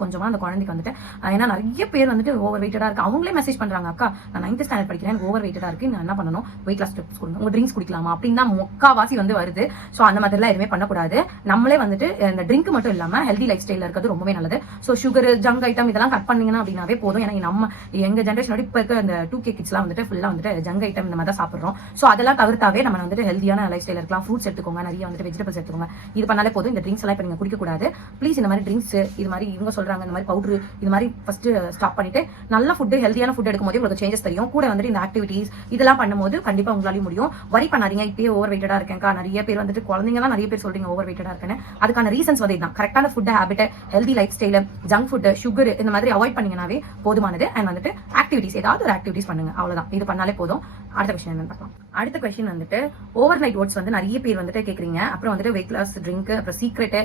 கொஞ்சமா அந்த குழந்தைக்கு வந்துட்டு, ஏன்னா நிறைய பேர் வந்துட்டு ஓவர் வெயிட்டடா இருக்கு. அவங்களே மெசேஜ் பண்றாங்க, அக்கா நான் 9th ஸ்டாண்டர்ட் படிக்கிறேன், எனக்கு ஓவர் வெயிட்டடா இருக்கு, நான் என்ன பண்ணணும், வெயிட் லாஸ் டிப்ஸ் கொடுங்க, உங்க ட்ரிங்க்ஸ் குடிக்கலாமா அப்படின்னு தான் முக்காவாசி வந்து வருது. ஸோ அந்த மாதிரிலாம் எதுவுமே பண்ணக்கூடாது. நம்மளே வந்துட்டு இந்த ட்ரிங்க் மட்டும் இல்லாம ஹெல்தி லைஃப் ஸ்டைல இருக்கிறது ரொம்பவே நல்லது. ஸோ சுகர், ஜங்க் ஐட்டம் இதெல்லாம் கட் பண்ணீங்கன்னா அப்படின்னாவே போதும். ஏன்னா எங்க ஜென்ரேஷனோட இப்ப இருக்க இந்த 2K கிட்ஸ்லாம் வந்துட்டு ஃபுல்லா வந்துட்டு ஜங்க் ஐட்டம் இந்த மாதிரி தான் சாப்பிடுறோம். சோ அதெல்லாம் தவிர்த்தாவே நம்ம வந்துட்டு ஹெல்தியான லைஃப் ஸ்டைல் இருக்கலாம். ஃப்ரூட்ஸ் எடுத்துக்கோங்க, நிறைய வந்துட்டு வெஜிடபிள்ஸ் எடுத்துக்கோங்க. இது பண்ணாலே போதும். இந்த ட்ரிங்க்ஸ் எல்லாம் இப்ப நீங்க குடிக்க கூடாது ப்ளீஸ். இந்த மாதிரி ட்ரிங்க்ஸ் இது மாதிரி இவங்க சொல்றாங்க இந்த மாதிரி பவுடர் இது மாதிரி ஃபர்ஸ்ட் ஸ்டாப் பண்ணிட்டு நல்ல ஃபுட், ஹெல்தியான ஃபுட் எடுக்கும் போது உங்களுக்கு சேஞ்சஸ் தெரியும். கூட வந்துட்டு இந்த ஆக்டிவிட்டிஸ் இதெல்லாம் பண்ணும்போது கண்டிப்பா உங்களால முடியும். வரி பண்ணாதீங்க. இப்பயே ஓவர் வெயிட்டடா இருக்கேன்க்கா, நிறைய பேர் வந்துட்டு குழந்தைங்க தான் நிறைய பேர் சொல்றீங்க ஓவர் வெயிட்டடா இருக்குன்னு. அதுக்கான ரீசன்ஸ் வந்து இதுதான். கரெக்டான food habit, healthy life style, junk food, sugar இந்த மாதிரி அவாய்ட் பண்ணீங்கன்னாவே போதுமானது. அண்ட் வந்துட்டு ஆக்டிவிட்டிஸ் ஏதாவது ஒரு ஆக்டிவிட்டிஸ் பண்ணுங்க, அவ்வளவுதான். இது பண்ணாலே போதும். அடுத்த கொஸ்டின் என்னன்னு பார்க்கலாம். அடுத்த கொஸ்டின் வந்துட்டு ஓவர் நைட் ஓட்ஸ் வந்து நிறைய பேர் வந்துட்டு கேக்குறீங்க. அப்புறம் வந்துட்டு வெயிட் லாஸ் ட்ரிங்க், அப்புறம் சீக்ரெட்,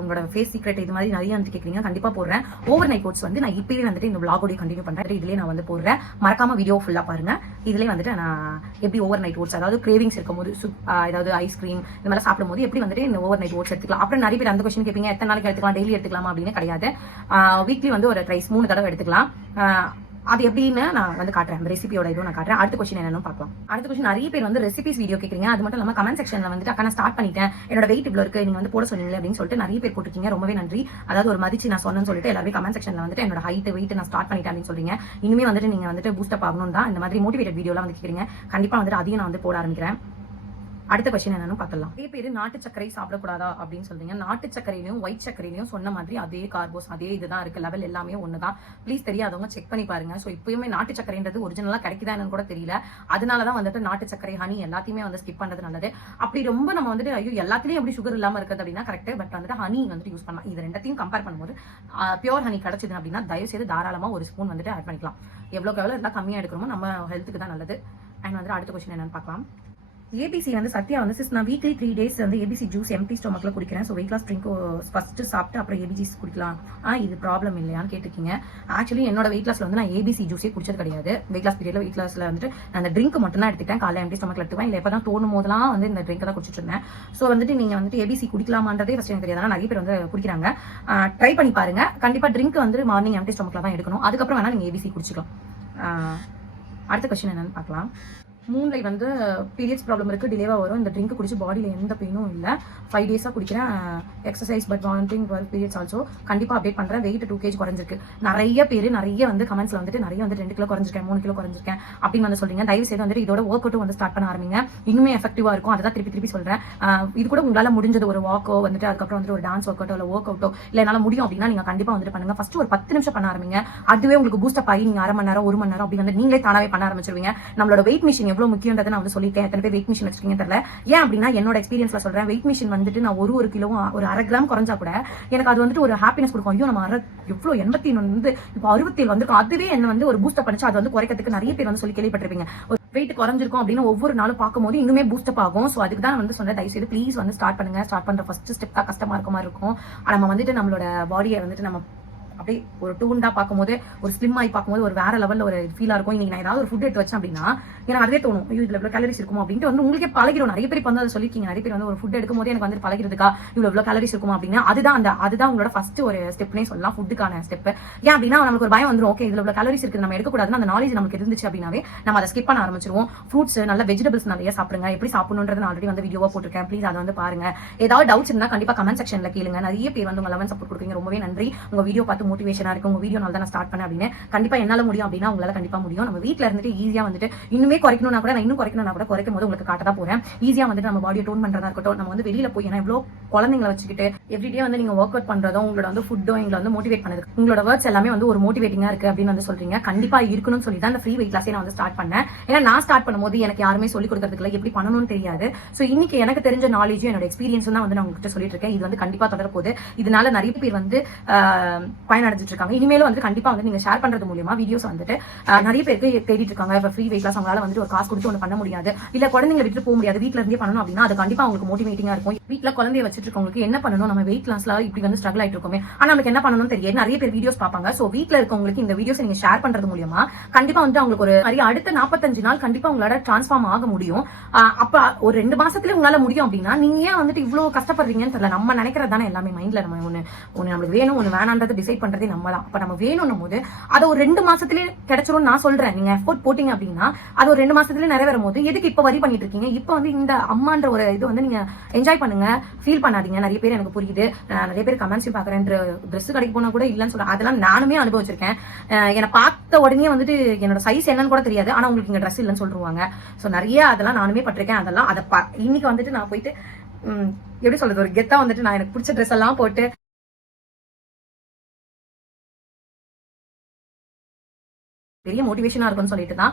உங்களோட ஃபேஸ் சீக்ரெட் இது மாதிரி நிறைய வந்து கேக்குறீங்க. கண்டிப்பா போடுறேன். ஓவர் நைட் ஓட்ஸ் வந்து நான் இப்பவே வந்துட்டு இந்த vlog கண்டினியூ பண்றேன். இதுலயே நான் வந்து போடுறேன். மறக்காம வீடியோ ஃபுல்லா பாருங்க. இதுலயே வந்துட்டு நான் எப்படி ஓவர் நைட் ஓட்ஸ், அதாவது கிரேவிங்ஸ் இருக்கும் போது ஏதாவது ஐஸ்கிரீம் இந்த மாதிரி சாப்பிடும் போது எப்படி வந்துட்டு இந்த ஓவர் நைட் ஓட்ஸ் எடுத்துக்கலாம். அப்புறம் நிறைய பேர் அந்த கொஸ்டின் கேட்பீங்க, எத்தனை நாளைக்கு எடுத்துக்கலாம், டெய்லி எடுத்துக்கலாமா அப்படின்னு. கிடையாது. வீக்லி வந்து ஒரு ட்ரைஸ் 3 தடவை எடுத்துக்கலாம். அது எப்படின்னு நான் வந்து காட்டுறேன். ரெசிபியோட இதுவும் நான் காட்டுறேன். அடுத்த கொஸ்டின் என்னன்னு பார்க்கலாம். அடுத்த கொஸ்டின், நிறைய பேர் வந்து ரெசிபிஸ் வீடியோ கேட்குறீங்க. அது மட்டும் இல்லாம கமெண்ட் செக்ஷன்ல வந்துட்டு அக்கா நான் ஸ்டார்ட் பண்ணிட்டேன், என்னோட வெயிட் இவ்வளவு இருக்கு, நீங்க வந்து போட சொன்னீங்க அப்படின்னு சொல்லிட்டு நிறைய பேர் போட்டுருக்கீங்க. ரொம்பவே நன்றி. அதாவது ஒரு மதிச்சு நான் சொன்னேன்னு சொல்லிட்டு எல்லாரும் கமெண்ட் செக்ஷன்ல வந்துட்டு என்னோட ஹைட் வெயிட் நான் ஸ்டார்ட் பண்ணிட்டேன் அப்படின்னு சொல்றீங்க. இனிமே வந்துட்டு நீங்க வந்துட்டு பூஸ்ட் அப் ஆகணும் தான் இந்த மாதிரி மோட்டிவேட்டட் வீடியோலாம் வந்து கேட்குறீங்க. கண்டிப்பா வந்துட்டு அதையும் நான் வந்து போட ஆரம்பிக்கிறேன். அடுத்த கொஸ்டின் என்னன்னு பார்க்கலாம். நிறைய பேர் நாட்டு சர்க்கரை சாப்பிடக்கூடாதா அப்படின்னு சொல்றீங்க. நாட்டு சர்க்கரையிலையும் ஒயிட் சர்க்கரையிலையும் சொன்ன மாதிரி அதே கார்போஸ் அதே இதுதான் இருக்கு, லெவல் எல்லாமே ஒண்ணுதான். ப்ளீஸ் தெரியாதவங்க செக் பண்ணி பாருங்க. ஸோ இப்பயுமே நாட்டு சர்க்கரைன்றது ஒரிஜினலா கிடைக்குதா என்னன்னு கூட தெரியல. அதனாலதான் வந்துட்டு நாட்டு சர்க்கரை ஹனி எல்லாத்தையுமே வந்து ஸ்கிப் பண்றது நல்லது. அப்படி ரொம்ப நம்ம வந்துட்டு ஐயோ எல்லாத்துலயும் எப்படி சுகர் இல்லாம இருக்குது அப்படின்னா கரெக்ட். பட் வந்துட்டு ஹனி வந்துட்டு யூஸ் பண்ணலாம். இது ரெண்டத்தையும் கம்பேர் பண்ணும்போது பியூர் ஹனி கிடைச்சது அப்படின்னா தயவு செய்து தாராளமா ஒரு ஸ்பூன் வந்துட்டு ஆட் பண்ணிக்கலாம். எவ்வளோக்கு எவ்வளோ இருந்தால் கம்மியாக எடுக்கணுமோ நம்ம ஹெல்த்துக்கு தான் நல்லது. அண்ட் வந்துட்டு அடுத்த கொஸ்டின் என்னன்னு பார்க்கலாம். ஏபிசி வந்து சத்யா வந்து சிஸ் நான் வீக்லி 3 days வந்து ஏபிசி ஜூஸ் எம்டி ஸ்டொமக்ல குடிக்கிறேன். So weight loss drink first சாப்பிட்டு அப்புறம் ஏபிசி குடிக்கலாம். இது ப்ராப்ளம் இல்லையான்னு கேட்டிருக்கீங்க. ஆக்சுவலி என்னோட வெயிட் லாஸ்ல வந்து நான் ஏபிசி ஜூஸே குடிச்சது கிடையாது. வெயிட் லாஸ் பீரியட்ல வெயிட் லாஸ்ல வந்துட்டு நான் அந்த ட்ரிங்க் மட்டும் தான் எடுத்துட்டேன். காலையில் எம்டி ஸ்டொமக்ல எடுத்துவேன். இல்லை எப்போ தான் தோணும் போதெல்லாம் வந்து இந்த ட்ரிங்க் தான் குடிச்சிட்டு இருந்தேன். ஸோ வந்துட்டு நீங்க வந்துட்டு ஏபிசி குடிக்கலாமான்றதே ஃபர்ஸ்ட் எனக்கு தெரியாது. நிறைய பேர் வந்து குடிக்கிறாங்க. ட்ரை பண்ணி பாருங்க. கண்டிப்பா ட்ரிங்க் வந்து மார்னிங் எம்டி ஸ்டொமக்ல தான் எடுக்கணும். அதுக்கப்புறம் வேணா நீங்க ஏபிசி குடிச்சிக்கலாம். அடுத்த கொஸ்டின் என்னன்னு பார்க்கலாம். மூணில் வந்து பீரியட்ஸ் ப்ராப்ளம் இருக்குது, டிலேவாக வரும். இந்த ட்ரிங்க் குடிச்சு பாடியில் எந்த பெயினும் இல்லை. 5 days குடிக்கிறேன். Exercise but vomiting periods also கண்டிப்பாக அப்டேட் பண்ணுறேன். வெயிட் 2 kg குறைஞ்சிருக்கு. நிறைய பேர் நிறைய வந்து கமெண்ட்ஸில் வந்துட்டு நிறைய வந்து 2 kg குறைஞ்சிருக்கேன், 3 kg குறைஞ்சிருக்கேன் அப்படின்னு வந்து சொல்றீங்க. தயவு செய்து வந்துட்டு இதோட ஒர்க் அவுட்டும் வந்து ஸ்டார்ட் பண்ண ஆரம்பிங்க. இன்னுமே எஃபெக்டிவாக இருக்கும். அதை தான் திருப்பி சொல்கிறேன். இது கூட உங்களால் முடிஞ்சது ஒரு வாக்கோ வந்துட்டு அதுக்கப்புறம் வந்துட்டு ஒரு டான்ஸ் ஒர்க் அவுட்டோ இல்லை ஒர்க் அவுட்டோ இல்லை என்னால் முடியும் அப்படின்னா நீங்கள் கண்டிப்பாக வந்துட்டு பண்ணுங்க. ஃபர்ஸ்ட் ஒரு 10 நிமிஷம் பண்ண ஆரம்பிங்க. அதுவே உங்களுக்கு பூஸ்டப் ஆகி நீங்கள் 1/2 மணி நேரம் 1 மணி நேரம் அப்படி வந்து நீங்களே தானாவே பண்ண ஆரம்பிச்சிருவீங்க. நம்மளோட வெயிட் மிஷின் எவ்வளோ முக்கியன்றதை நான் வந்து சொல்லிட்டேன். எத்தனை பேர் வெயிட் மிஷின் வச்சிருக்கீங்க தெரியல. ஏன் அப்படின்னா என்னோட எக்ஸ்பீரியன்ஸ்ல சொல்றேன். வெயிட் மிஷின் வந்துட்டு நான் ஒரு கிலோ ஒரு 1/2 கிராம் குறைஞ்சா கூட எனக்கு அது வந்துட்டு ஒரு ஹாப்பினஸ் கொடுக்கும். ஐயோ நம்ம எவ்வளவு 87 வந்து இப்போ 67 வந்து அதுவே என்ன வந்து ஒரு பூஸ்டப் பண்ணிச்சு. அது வந்து குறைக்கிறதுக்கு நிறைய பேர் வந்து சொல்லி கேள்விப்பட்டிருப்பீங்க. வெயிட் குறைஞ்சிருக்கும் அப்படின்னு ஒவ்வொரு நாளும் பார்க்கும்போது இன்னுமே பூஸ்டப் ஆகும். ஸோ அதுக்கு தான் வந்து சொன்னேன். தயவுசெய்து ப்ளீஸ் வந்து ஸ்டார்ட் பண்ணுங்க. ஸ்டார்ட் பண்ற ஃபர்ஸ்ட் ஸ்டெப் தான் கஷ்டமா இருக்க மாதிரி இருக்கும். நம்ம வந்துட்டு நம்மளோட பாடியை வந்துட்டு நம்ம அப்படியே ஒரு டூண்டா பார்க்கும்போது ஒரு ஸ்லிம் ஆகி பார்க்கும்போது ஒரு வேற லெவல்ல ஒரு ஃபீலா இருக்கும். இன்னைக்கு நான் ஏதாவது ஒரு ஃபுட் எடுத்து வச்சேன் அப்படின்னா எனக்கு அதுவே தோணும், ஐயோ இதுல எவ்வளவு கேலரிஸ் இருக்கும் அப்படின்ட்டு வந்து உங்களுக்கே பழகிடும். நிறைய பேர் வந்து அதை சொல்லிருக்கீங்க. நிறைய பேர் வந்து ஒரு ஃபுட் எடுக்கும் போது எனக்கு வந்து பழகிறதுக்கா இவ்வளவு கேலரிஸ் இருக்கும் அப்படின்னா அதுதான் உங்களோட ஃபர்ஸ்ட் ஒரு ஸ்டெப்னே சொல்லலாம், ஃபுட்டுக்கான ஸ்டெப். ஏன் அப்படின்னா நமக்கு ஒரு பயம் வந்துடும். ஓகே இதுல இவ்வளவு கேலரிஸ் இருக்கு நம்ம எடுக்கக்கூடாதுன்னு அந்த நாலேஜ் நமக்கு இருந்துச்சு அப்படின்னாவே நம்ம அதை ஸ்கிப் பண்ண ஆரம்பிச்சிருவோம். ஃப்ரூட்ஸ் நல்ல வெஜிடபிள்ஸ் நிறைய சாப்பிடுங்க. எப்படி சாப்பிடணுன்றது நான் ஆல்ரெடி வந்து வீடியோவா போட்டிருக்கேன். ப்ளீஸ் அதை வந்து பாருங்க. ஏதாவது டவுட்ஸ் இருந்தா கண்டிப்பா கமெண்ட் செக்ஷன்ல கேளுங்க. நிறைய பேர் வந்து உங்க லெவன் சப்போர்ட் கொடுக்குறீங்க. ரொம்பவே நன்றி. உங்க வீடியோ பார்த்து மோட்டிவேஷனா இருக்கு. உங்க வீடியோ நான் ஸ்டார்ட் பண்ணேன் அப்படின்னு கண்டிப்பா என்னால முடியும் அப்படின்னா உங்களால கண்டிப்பா முடியும். நம்ம வீட்ல இருந்துட்டு ஈஸியா வந்துட்டு இன்னுமே குறைக்கணும்னா கூட நான் இன்னும் குறைக்கணும்னா கூட குறைக்கும் போது உங்களுக்கு காட்ட தான் போறேன். ஈஸியா வந்துட்டு நம்ம பாடியை டோன் பண்றதா இருக்கட்டும். நம்ம வந்து வெளியில போய் ஏன்னா எவ்வளவு குழந்தைங்களை வச்சுக்கிட்டு எவ்ரிடே வந்து நீங்க ஒர்க் அவுட் பண்றதும் உங்களோட வந்து ஃபுட்டோ எங்களை வந்து மோட்டிவேட் பண்ணது உங்களோட வேர்ட்ஸ் எல்லாமே வந்து ஒரு மோட்டிவேட்டிங்கா இருக்கு அப்படின்னு வந்து சொல்றீங்க. கண்டிப்பா இருக்கணும்னு சொல்லி தான் இந்த ஃப்ரீ வெயிட் கிளாஸே நான் வந்து ஸ்டார்ட் பண்ணேன். ஏன்னா நான் ஸ்டார்ட் பண்ணும்போது எனக்கு யாருமே சொல்லி கொடுக்கறதுக்கு எப்படி பண்ணணும்னு தெரியாது. ஸோ இன்னைக்கு எனக்கு தெரிஞ்ச நாலேஜும் என்னோட எக்ஸ்பீரியன்ஸும் தான் வந்து நான் உங்ககிட்ட சொல்லிட்டு இருக்கேன். இது வந்து கண்டிப்பா தொடர போகுது. இதனால நிறைய பேர் வந்து பயனடைஞ்சிட்டு இருக்காங்க. இனிமேலும் வந்து கண்டிப்பா வந்து நீங்க ஷேர் பண்றது மூலியமா வீடியோஸ் வந்துட்டு நிறைய பேருக்கு தேடிட்டு இருக்காங்க. இப்ப ஃப்ரீ வெயிட் கிளாஸ் அவங்களால வந்துட்டு ஒரு காசு கொடுத்து ஒன்று பண்ண முடியாது, இல்ல குழந்தைங்களை விட்டு போக முடியாது, வீட்ல இருந்தே பண்ணணும் அப்படின்னா அது கண்டிப்பா உங்களுக்கு மோட்டிவேட்டிங்கா இருக்கும். வீட்ல குழந்தைய வச்சுட்டு இருக்கவங்களுக்கு என்ன பண்ணணும், நம்ம வெயிட் லாஸ்ல இப்படி வந்து ஸ்ட்ரகிள் ஆயிட்டு இருக்கோமே, ஆனா நமக்கு என்ன பண்ணணும்னு தெரியாது. நிறைய பேர் வீடியோஸ் பார்ப்பாங்க. சோ வீட்ல இருக்கவங்களுக்கு இந்த வீடியோஸ் நீங்க ஷேர் பண்றது மூலியமா கண்டிப்பா வந்து அவங்களுக்கு ஒரு அடுத்த 45 நாள் கண்டிப்பா உங்களால டிரான்ஸ்ஃபார்ம் ஆக முடியும். அப்ப ஒரு 2 மாசத்துல உங்களால முடியும் அப்படின்னா நீங்க ஏன் வந்துட்டு இவ்வளவு கஷ்டப்படுறீங்கன்னு தெரியல. நம்ம நினைக்கிறது தானே எல்லாமே மைண்ட்ல. நம்ம ஒண்ணு நம்மளுக்கு வேணும் ஒண்ணு வேணான்றதை டிசைட் பண்றதே நம்ம தான். அப்ப நம்ம வேணும்னும் போது அதை ஒரு 2 மாசத்துலயே கிடைச்சிரும் நான் சொல்றேன். நீங்க எஃபோர்ட் போட்டீங்க அப்படின்னா அது ஒரு 2 மாசத்துல நிறைவேறும் போது எதுக்கு இப்ப வரி பண்ணிட்டு இருக்கீங்க? இப்ப வந்து இந்த அம்மான்ற ஒரு இது வந்து நீங்க என்ஜாய் பண்ணுங்க, ஃபீல் பண்ணாதீங்க. நிறைய பேர் எனக்கு புரியுது. நிறைய பேர் கமெண்ட்ஸ் பாக்குறேன். ட்ரெஸ் கடைக்கு போனா கூட இல்லன்னு சொல்றேன். அதெல்லாம் நானுமே அனுபவிச்சிருக்கேன். என்னை பார்த்த உடனே வந்துட்டு என்னோட சைஸ் என்னன்னு கூட தெரியாது. ஆனா உங்களுக்கு இங்க ட்ரெஸ் இல்லைன்னு சொல்லுவாங்க. சோ நிறைய அதெல்லாம் நானுமே பட்டிருக்கேன். அதெல்லாம் அதை இன்னைக்கு வந்துட்டு நான் போயிட்டு எப்படி சொல்றது ஒரு கெத்தா வந்துட்டு நான் எனக்கு பிடிச்ச ட்ரெஸ் எல்லாம் போட்டு பெரிய மோட்டிவேஷனா இருக்கும்னு சொல்லிட்டு தான்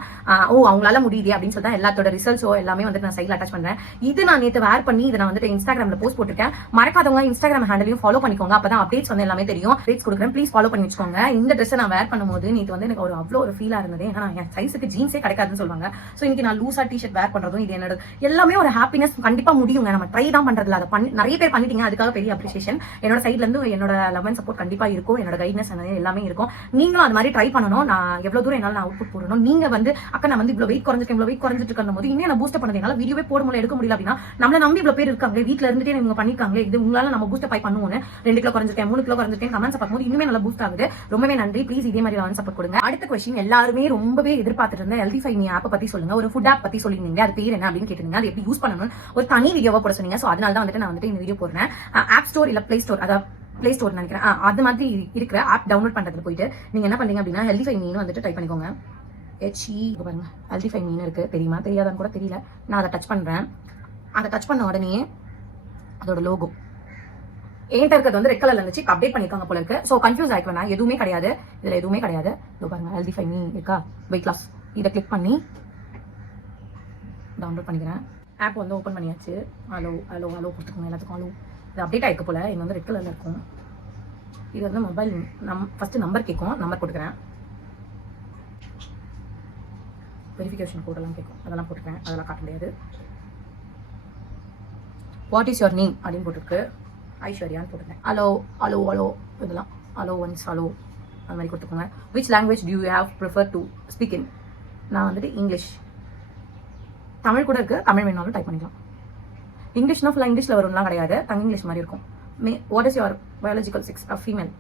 அவங்களால முடியுது அப்படின்னு சொல்லிட்டு எல்லாத்தோட ரிசல்ட்ஸோ எல்லாமே வந்து நான் சைட்ல அட்டாச் பண்றேன். இது நான் நேற்று வேர் பண்ணி இதை நான் வந்துட்டு இன்ஸ்டாகிராம்ல போஸ்ட் போட்டிருக்கேன். மறக்காதவங்க இன்ஸ்டாகிராம் ஹேண்டலையும் ஃபாலோ பண்ணிக்கோங்க. அப்பதான் அப்டேட்ஸ் வந்து எல்லாமே தெரியும். அப்டேட்ஸ் கொடுக்குறேன், ப்ளீஸ் ஃபாலோ பண்ணி வச்சுக்கோங்க. இந்த ட்ரெஸ் நான் வேர் பண்ணும்போது நேற்று வந்து எனக்கு அவ்வளோ ஒரு ஃபீலா இருந்தது. ஏன்னா என் சைஸுக்கு ஜீன்ஸே கிடைக்காதுன்னு சொல்லுவாங்க. ஸோ இன்னைக்கு நான் லூசா டிஷர்ட் வேர் பண்றதும் இது என்னோட எல்லாமே ஒரு ஹாப்பினஸ் கண்டிப்பா முடியுங்க. நம்ம ட்ரை தான் பண்றதுல அதை நிறைய பேர் பண்ணிட்டீங்க. அதுக்காக பெரிய அப்ரிசியேஷன். என்னோட சைட்ல இருந்து என்னோட லவ் அண்ட் சப்போர்ட் கண்டிப்பா இருக்கும். என்னோட கைட்னஸ் எல்லாமே இருக்கும். நீங்களும் அது மாதிரி ட்ரை பண்ணணும். நான் எவ்வளவு தூரம் என்னால நான் அவுட்புட் போடணும். நீங்க வந்து அக்கா நான் வந்து இவ்வளவு வெயிட் குறைஞ்சிட்டு இருக்கும் போது இன்னும் நான் பூஸ்ட் பண்ணதுனால வீடியோவே போட முடியல, எடுக்க முடியல அப்படின்னா நம்மள நம்பி இவ்வளவு பேர் இருக்காங்க. வீட்டுல இருந்துட்டே இவங்க பண்ணிருக்காங்க. இது உங்களால நம்ம பூஸ்ட் பை பண்ணுவோம். 2 கிலோ குறைஞ்சிருக்கேன், 3 கிலோ குறைஞ்சிருக்கேன் கமெண்ட்ஸ் பார்க்கும்போது இன்னுமே நல்லா பூஸ்ட் ஆகுது. ரொம்பவே நன்றி. ப்ளீஸ் இதே மாதிரி வந்து சப்போர்ட் கொடுங்க. அடுத்த கொஸ்டின் எல்லாருமே ரொம்பவே எதிர்பார்த்துட்டு இருந்த ஹெல்திஃபை மீ ஆப் பத்தி சொல்லுங்க. ஒரு ஃபுட் ஆப் பத்தி சொல்லிருந்தீங்க. அது பேர் என்ன அப்படின்னு கேட்டுருங்க. அது எப்படி யூஸ் பண்ணணும் ஒரு தனி வீடியோவா போட சொன்னீங்க. சோ அதனால தான் வந்துட்டு நான் வந்துட்டு இந்த வீடியோ போடுறேன். ஆப் ஸ்டோர் இல்ல பிளே ஸ்டோர், அதாவது பிளே ஸ்டோர் நினைக்கிறேன். அது மாதிரி இருக்கிற ஆப் டவுன்லோட் பண்றதுல போயிட்டு நீங்க என்ன பண்ணீங்க அப்படின்னா ஹெல்திஃபை மீன்னு வந்துட்டு டைப் பண்ணிக்கோங்க. பாருங்க ஹெல்திஃபை மீன் இருக்கு. தெரியுமா தெரியாதான்னு கூட தெரியல. நான் அதை டச் பண்றேன். அதை டச் பண்ண உடனே அதோட லோகோ என்கிட்ட இருக்கிறது வந்து ரெட் கலர்ல இருந்துச்சு, அப்டேட் பண்ணிருக்காங்க போல இருக்கு. ஸோ கன்ஃபியூஸ் ஆயிக்குவேன் நான். எதுவுமே கிடையாது இதுல, எதுவுமே கிடையாது. இதோ பாருங்க ஹெல்தி ஃபை மீ இருக்கா, வெயிட் லாஸ். இதை கிளிக் பண்ணி டவுன்லோட் பண்ணிக்கிறேன். ஆப் வந்து ஓப்பன் பண்ணியாச்சு. ஹலோ ஹலோ ஹலோ கொடுத்துக்கோங்க எல்லாத்துக்கும். ஹலோ இது அப்டேட் ஆயிருக்கு போல. இது வந்து ரெட் கலர்ல இருக்கும். இது வந்து மொபைல் ஃபர்ஸ்ட் நம்பர் கேட்கும், நம்பர் போட்டுக்கிறேன். வெரிஃபிகேஷன் கோடெல்லாம் கேட்கும், அதெல்லாம் போட்டுக்கிறேன். அதெல்லாம் காட்ட முடியாது. வாட் இஸ் யுவர் நேம் அப்படின்னு போட்டுருக்கு. ஐஸ்வர்யான்னு போட்டுக்கிறேன். ஹலோ ஹலோ ஹலோ இதெல்லாம் ஹலோ ஒன்ஸ் ஹலோ அது மாதிரி கொடுத்துக்கோங்க. Which language due you have prefer to speak in? நான் வந்துட்டு இங்கிலீஷ். தமிழ் கூட இருக்குது, தமிழ் வேணாலும் டைப் பண்ணிக்கலாம். இங்கிலீஷ்னா ஃபுல்லாக இங்கிலீஷில் வரும்லாம் கிடையாது, தங்க இங்கிலீஷ் மாதிரி இருக்கும். What is your biological sex? Female.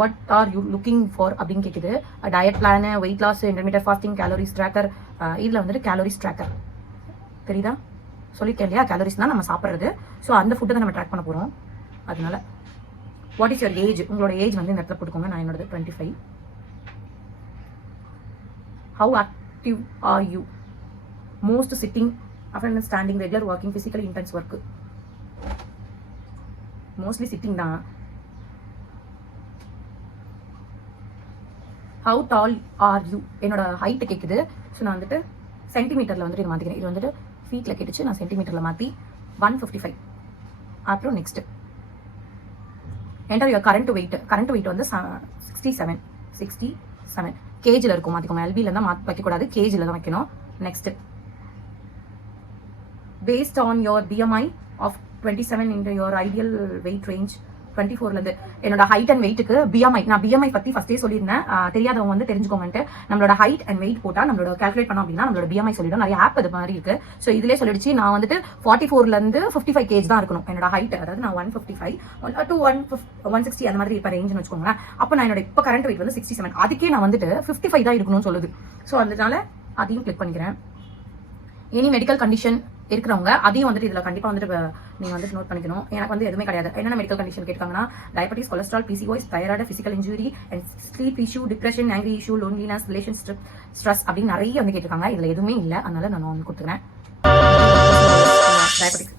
What are you looking for அப்படின்னு கேட்குது. Diet plan, weight loss, intermittent fasting, calories tracker. இதில் வந்துட்டு கேலரிஸ் ட்ராக்கர் தெரியுதா, சொல்லியிருக்கேன் இல்லையா? கேலரிஸ்னா நம்ம சாப்பிட்றது. ஸோ அந்த ஃபுட்டை தான் நம்ம ட்ராக் பண்ண போகிறோம். அதனால வாட் இஸ் யுவர் ஏஜ்? உங்களோட ஏஜ் வந்து இந்த இடத்துல போட்டுக்கோங்க. நான் என்னோட 25. How active are you? Most sitting, often standing, regular walking, physical intense work. Mostly sitting தான். How tall are you? என்னோட ஹைட்டு கேட்குது. ஸோ நான் வந்துட்டு சென்டிமீட்டரில் வந்துட்டு இது மாற்றிக்கிறேன். இது வந்துட்டு ஃபீட்டில் கேட்டுச்சு, நான் சென்டிமீட்டரில் மாற்றி 155. அப்புறம் next enter your current wait. Current wait வந்து 67 கேஜில் இருக்கும். மாற்றிக்கோங்க. எல்பியில் தான் வைக்கக்கூடாது, கேஜில் தான் வைக்கணும். Next based on your BMI of 27 into your ideal weight range 24லேருந்து என்னோட ஹைட் அண்ட் வெயிட்டுக்கு BMI, நான் BMI பற்றி ஃபஸ்ட்டே சொல்லியிருந்தேன், தெரியாதவங்க வந்து தெரிஞ்சுக்கோங்கன்ட்டு. நம்மளோட ஹைட் அண்ட் வெயிட் போட்டால் நம்மளோட கால்குலேட் பண்ணோம் அப்படின்னா நம்மளோட BMI சொல்லிடும். நிறைய ஆப் அது மாதிரி இருக்கு. ஸோ இதிலே சொல்லிடுச்சு. நான் வந்துட்டு 44லேருந்து 55 கேஜ் தான் இருக்கணும் என்னோட ஹைட். அதாவது நான் 155 to 160 அந்த மாதிரி இப்போ ரேஞ்சுன்னு வச்சுக்கோங்களேன். அப்போ நான் என்னோட இப்போ கரண்ட் வெயிட் வந்து 67. அதுக்கே நான் வந்துட்டு 55 தான் இருக்கணும்னு சொல்லுது. ஸோ அதனால அதையும் கிளிக் பண்ணிக்கிறேன். எனி மெடிக்கல் கண்டிஷன் இருக்கிறவங்க அதையும் வந்துட்டு இதில் கண்டிப்பாக வந்துட்டு நீங்கள் வந்துட்டு நோட் பண்ணிக்கணும். எனக்கு வந்து எதுவுமே கிடையாது. என்னென்ன மெடிக்கல் கண்டிஷன் கேட்காங்கன்னா diabetes, cholesterol, PCOS, thyroid, physical injury and sleep issue, depression, angry issue, loneliness, relationship, stress அப்படின்னு நிறைய வந்து கேட்டிருக்காங்க. இதில் எதுவுமே இல்லை, அதனால நான் வந்து கொடுத்துக்கிறேன். டயபெட்டிக்ஸ்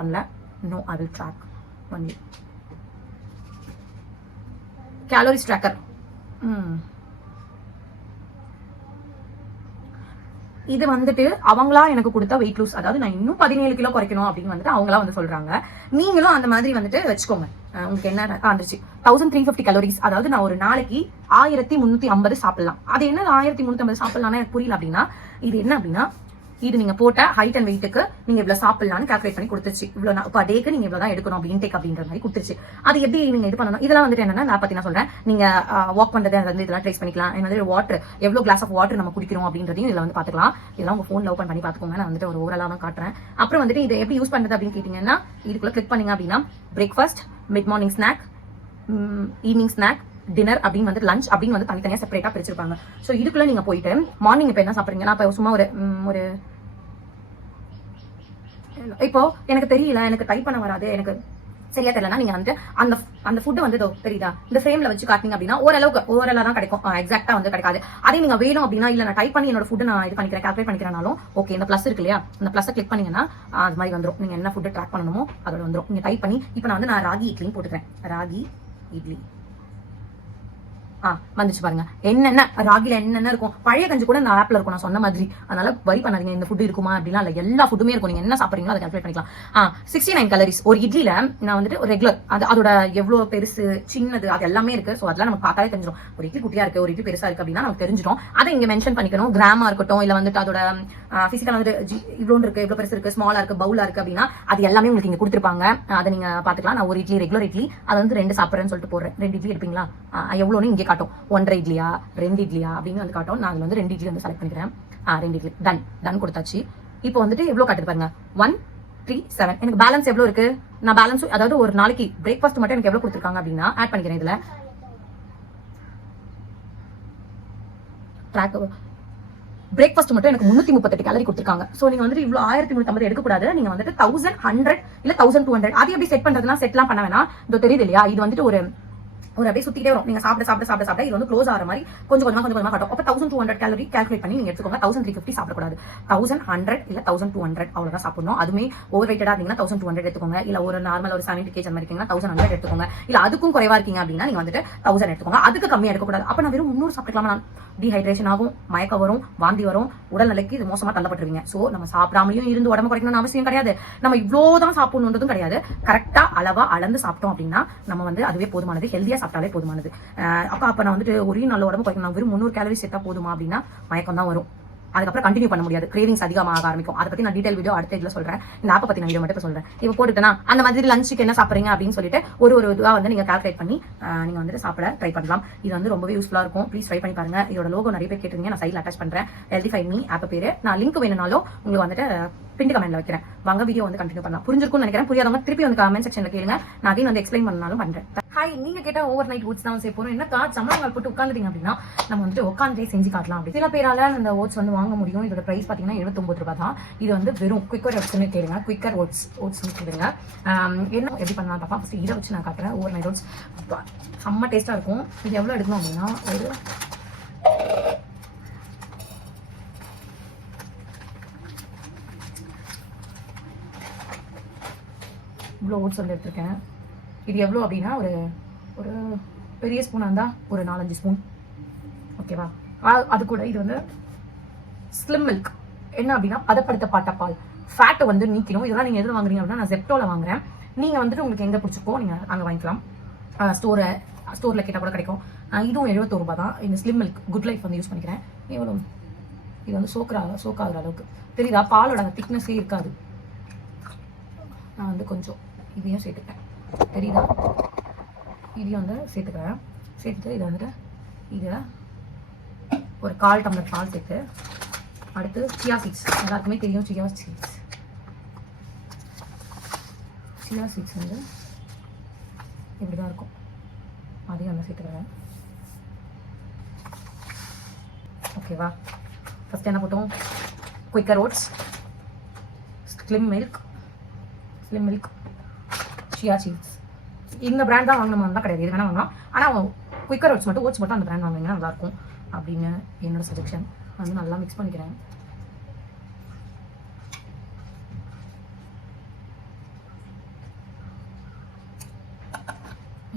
பண்ணல. No, I will track only. Calories tracker. இது வந்துட்டு அவங்களா எனக்கு கொடுத்த வெயிட் லூஸ். அதாவது நான் இன்னும் 17 கிலோ குறைக்கணும் அப்படின்னு வந்துட்டு அவங்களா வந்து சொல்றாங்க. நீங்களும் அந்த மாதிரி வந்துட்டு வச்சுக்கோங்க. உங்களுக்கு என்ன வந்துருச்சு 1350 கலோரிஸ். அதாவது நான் ஒரு நாளைக்கு 1350 சாப்பிடலாம். அது என்ன 1350 சாப்பிடலாம்னா எனக்கு புரியல. அப்படின்னா இது என்ன அப்படின்னா, இது நீங்க போட்ட ஹைட் அண்ட் வெயிட்டுக்கு நீங்க இவ்வளவு சாப்பிடலாம்னு கால்குலேட் பண்ணி கொடுத்துருச்சு. இவ்வளவு இப்போ டேக்கு நீங்க இவ்வளவு தான் எடுக்கணும் அப்படின்னு டேக் அப்படின்ற மாதிரி கொடுத்துருச்சு. அது எப்படி நீங்க இது பண்ணணும்? இதெல்லாம் வந்துட்டு என்னன்னா, நான் பத்தி நான் சொல்றேன். நீங்க வாக் பண்றது வந்து இதெல்லாம் ட்ரேஸ் பண்ணிக்கலாம். இந்த மாதிரி வாட்டர், எவ்வளவு கிளாஸ் ஆஃப் வாட்டர் நம்ம குடிக்கிறோம் அப்படின்றதையும் இதுல வந்து பாத்துக்கலாம். இதெல்லாம் உங்க போன்ல ஓப்பன் பண்ணி பாத்துக்கோங்க. நான் வந்துட்டு ஒரு ஓவராலா தான் காட்டுறேன். அப்புறம் வந்துட்டு இதை எப்படி யூஸ் பண்றது அப்படின்னு கேட்டீங்கன்னா, இதுக்குள்ள கிளிக் பண்ணீங்க அப்படின்னா breakfast, mid morning snack, evening snack, dinner அப்படின்னு வந்து லஞ்ச் அப்படின்னு வந்து தனித்தனியா செப்பரேட்டா பிரிச்சிருப்பாங்க. ஸோ இதுக்குள்ள நீங்க போயிட்டு மார்னிங் இப்போ என்ன சாப்பிடுறீங்கன்னா, இப்போ சும்மா ஒரு இப்போ எனக்கு தெரியல, எனக்கு டைப் பண்ண வராது, எனக்கு சரியா தெரியலனா நீங்க வந்து அந்த ஃபுட் வந்து தெரியுதா இந்த ஃப்ரேம்ல வச்சு காட்டினீங்க அப்படின்னா ஓரளவு தான் கிடைக்கும். எக்ஸாக்டா வந்து கிடைக்காது. அதே நீங்க வேணும் அப்படின்னா, இல்ல நான் டைப் பண்ணி என்னோட ஃபுட் நான் இது பண்ணிக்கிறேன், கால்குலேட் பண்ணிக்கிறனாலும் ஓகே. இந்த பிளஸ் இருக்கு இல்லையா, இந்த பிளஸ் கிளிக் பண்ணீங்கன்னா அது மாதிரி வந்துடும். நீங்க என்ன ஃபுட் ட்ராக் பண்ணணுமோ அதோட வந்துடும். நீங்க டைப் பண்ணி இப்போ நான் வந்து ராகி இட்லின்னு போட்டுக்கிறேன். ராகி இட்லி வந்துச்சு பாருங்க. என்னென்ன ராகில என்னென்ன இருக்கும். பழைய கஞ்சி கூட இந்த ஆப்ல இருக்கும் நான் சொன்ன மாதிரி. அதனால வரி பண்ணாதீங்க இந்த ஃபுட் இருக்குமா அப்படின்னா இல்ல, எல்லா ஃபுட்டுமே இருக்கும். நீங்க என்ன சாப்பிடுறீங்களோ அதை கால்குலேட் பண்ணிக்கலாம். 69 கலரிஸ் ஒரு இட்லில. நான் வந்துட்டு ஒரு ரெகுலர் அதோட எவ்வளவு பெருசு சின்னது அது எல்லாமே இருக்கு. ஸோ அதெல்லாம் நமக்கு பார்த்தாலே தெரிஞ்சிடும். ஒரு இட்லி குட்டியா இருக்கு, ஒரு இட்லி பெருசா இருக்கு அப்படின்னா நமக்கு தெரிஞ்சிடும். அதை இங்க மென்ஷன் பண்ணிக்கணும். கிராமா இருக்கட்டும், இல்ல வந்துட்டு அதோட பிசிக்கல் வந்துட்டு இவ்வளவு இருக்கு, இவ்வளவு பெருசு இருக்கு, ஸ்மாலா இருக்கு, பவுலா இருக்கு அப்படின்னா அது எல்லாமே உங்களுக்கு இங்க கொடுத்துருப்பாங்க. அதை நீங்க பாத்துக்கலாம். நான் ஒரு இட்லி ரெகுலர் இட்லி அதை வந்து 2 சாப்பிட்றேன்னு சொல்லிட்டு போடுறேன். 2 இட்லி எடுப்பீங்களா, எவ்வளோன்னு இங்கே காட்டும். 1.5 இட்லியா 2 இட்லியா அப்படின்னு வந்து காட்டும். நான் அதுல வந்து 2 இட்லி வந்து செலக்ட் பண்ணிக்கிறேன். 2 இட்லி டன் கொடுத்தாச்சு. இப்போ வந்துட்டு எவ்வளவு காட்டுது பாருங்க, 137. எனக்கு பேலன்ஸ் எவ்வளவு இருக்கு? நான் பேலன்ஸ் அதாவது ஒரு நாளைக்கு பிரேக்ஃபாஸ்ட் மட்டும் எனக்கு எவ்வளவு கொடுத்துருக்காங்க அப்படின்னா ஆட் பண்ணிக்கிறேன். இதுல ட்ராக் பிரேக்ஃபாஸ்ட் மட்டும் எனக்கு 338 கேலரி கொடுத்துருக்காங்க. சோ நீங்க வந்துட்டு இவ்வளவு 1350 எடுக்கக்கூடாது. நீங்க வந்துட்டு 1100 இல்ல 1200. அது எப்படி செட் பண்றதுன்னா செட்லாம் பண்ண வேணாம். இதோ தெரியுது இல்லையா, இது வந்துட்டு ஒரு ஒரு அப்படியே சுத்திட்டே வரும். நீங்க சாப்பிட இது வந்து க்ளோஸ் ஆகிற மாதிரி கொஞ்சம் கொஞ்சமா காட்டும். அப்போ 1200 கேலரி கால்குலேட் பண்ணி நீங்க எடுத்துக்கோங்க. 1350 சாப்பிடக்கூடாது. 1100 இல்ல 1200 அவ்வளவுதான் சாப்பிடணும். அதுமே ஓவர் வெயிட்டடா இருந்தீங்கன்னா 1200 எடுத்துக்கோங்க. இல்ல ஒரு நார்மல் ஒரு 70 kg அந்த மாதிரி இருக்கீங்கன்னா 1100 எடுத்துக்கோங்க. இல்ல அதுக்கும் குறைவா இருக்கீங்க அப்படின்னா நீங்க வந்துட்டு 1000 எடுத்துக்கோங்க. அதுக்கு கம்மியா எடுக்கக்கூடாது. அப்ப நான் வெறும் 300 சாப்பிட்டுக்கலாமா? டீஹைட்ரேஷன் ஆகும், மயக்கம் வரும், வாந்தி வரும், உடல்நிலைக்கு இது மோசமா தள்ளப்பட்டுருவீங்க. சோ நம்ம சாப்பிடாமலையும் இருந்து உடம்பு குறைக்கணும்னு அவசியம் கிடையாது. நம்ம இவ்வளவுதான் சாப்பிடணுன்றதும் கிடையாது. கரெக்டா அளவா அளந்து சாப்பிட்டோம் அப்படின்னா நம்ம வந்து அதுவே போதுமானது. ஹெல்தியா சாப்பிட்டாலே போதுமானது. அப்ப நான் வந்துட்டு ஒரே நல்ல உடம்பு குறைக்கணும், நான் வெறும் 300 கேலரி சேர்த்தா போதுமா அப்படின்னா மயக்கம் தான் வரும். அதுக்கப்புறம் கண்டினியூ பண்ண முடியாது. கிரேவிங்ஸ் அதிகமாக ஆரம்பிக்கும். அதை பத்தி நான் டீடைல் வீடியோ அடுத்த இதுல சொல்றேன். இந்த ஆப்பை பத்தி நான் வீடியோ மட்டும் சொல்றேன். இப்போ போட்டுட்டேன்னா அந்த மாதிரி லஞ்சுக்கு என்ன சாப்பிடுறீங்க அப்படின்னு சொல்லிட்டு ஒரு இதுவா வந்து நீங்க கால்குலேட் பண்ணி நீங்க வந்துட்டு சாப்பிட ட்ரை பண்ணலாம். இது வந்து ரொம்பவே யூஸ்ஃபுல்லா இருக்கும். ப்ளீஸ் ட்ரை பண்ணி பாருங்க. இதோட லோகோ நிறைய பேர் கேட்டிருந்தீங்க, நான் சைட்ல அட்டாச் பண்றேன். ஹெல்தி ஃபைட் மீ ஆப் பேரு. நான் லிங்க் வேணும்னாலும் உங்களுக்கு வந்துட்டு பின் கமெண்ட்ல வைக்கிறேன். வாங்க வீடியோ வந்து கண்டினியூ பண்ணலாம். புரிஞ்சிருக்கும்னு நினைக்கிறேன். புரியாதவங்க திருப்பி வந்து கமெண்ட் செக்ஷன்ல கேளுங்க. நான் அகைன் வந்து எக்ஸ்பிளைன் பண்ணாலும் பண்றேன். ஹாய், நீங்க கேட்ட ஓவர் நைட் ஓட்ஸ் தான் செய்ய போறோம். என்னக்கா சம்பளங்கள் போட்டு உட்காந்துட்டீங்க அப்படின்னா நம்ம வந்துட்டு உட்காந்தே செஞ்சு காட்டலாம். அப்படி சில பேரால அந்த ஓட்ஸ் வந்து வாங்க முடியும். இதோட பிரைஸ் பாத்தீங்கன்னா 79 ரூபாய் தான். இது வந்து வெறும் குயிக்கர் ஓட்ஸ்னு கேளுங்க. குயிக்கர் ஓட்ஸ் கேளுங்க. என்ன எப்படி பண்ணலாம் பாப்பா. ஃபர்ஸ்ட் இதை வச்சு நான் காட்டுறேன். ஓவர் நைட் ஓட்ஸ் செம்ம டேஸ்டா இருக்கும். இது எவ்வளவு எடுக்கணும் அப்படின்னா ஒரு இவ்வளோ ஓட்ஸ் வந்து எடுத்திருக்கேன். இது எவ்வளோ அப்படின்னா ஒரு ஒரு பெரிய ஸ்பூனாக இருந்தால் ஒரு 4-5 ஸ்பூன். ஓகேவா? அது கூட இது வந்து ஸ்லிம் மில்க். என்ன அப்படின்னா பதப்படுத்தப்பட்ட பால். ஃபேட்டை வந்து நீக்கணும். இதெல்லாம் நீங்கள் எதில் வாங்குறீங்க அப்படின்னா நான் ஜெப்டோவில் வாங்குறேன். நீங்கள் வந்துட்டு உங்களுக்கு எங்கே பிடிச்சிருக்கோ நீங்கள் அங்கே வாங்கிக்கலாம். ஸ்டோரில் கேட்டால் கூட கிடைக்கும். இதுவும் 71 ரூபாய் தான். இந்த ஸ்லிம் மில்க் குட் லைஃப் வந்து யூஸ் பண்ணிக்கிறேன். எவ்வளோ இது வந்து சோக்காகிற அளவுக்கு தெரியுதா? பாலோட திக்னஸே இருக்காது. நான் வந்து கொஞ்சம் இதையும் சேர்த்துக்கிறேன். தெரியுதா? இதையும் வந்து சேர்த்துட்டு இதை வந்துட்டு இதை ஒரு 1/4 டம்ளர் பால் சேர்த்து அடுத்து சியா சீட்ஸ். எல்லாருக்குமே தெரியும் சியா சீட்ஸ் வந்து இப்படிதான் இருக்கும். அதையும் வந்து சேர்த்துக்கிறேன். ஓகேவா? ஃபர்ஸ்ட் என்ன போட்டோம்? Quaker oats, slim milk, chia seeds. இந்த பிராண்ட் தான் வாங்கணும் தான் கிடையாது. இது வேணா வாங்கலாம். ஆனால் குயிக்கர் ஓட்ஸ் மட்டும் அந்த பிராண்ட் வாங்கினா நல்லாயிருக்கும் அப்படின்னு என்னோட சஜெக்ஷன். வந்து நல்லா மிக்ஸ் பண்ணிக்கிறேன்.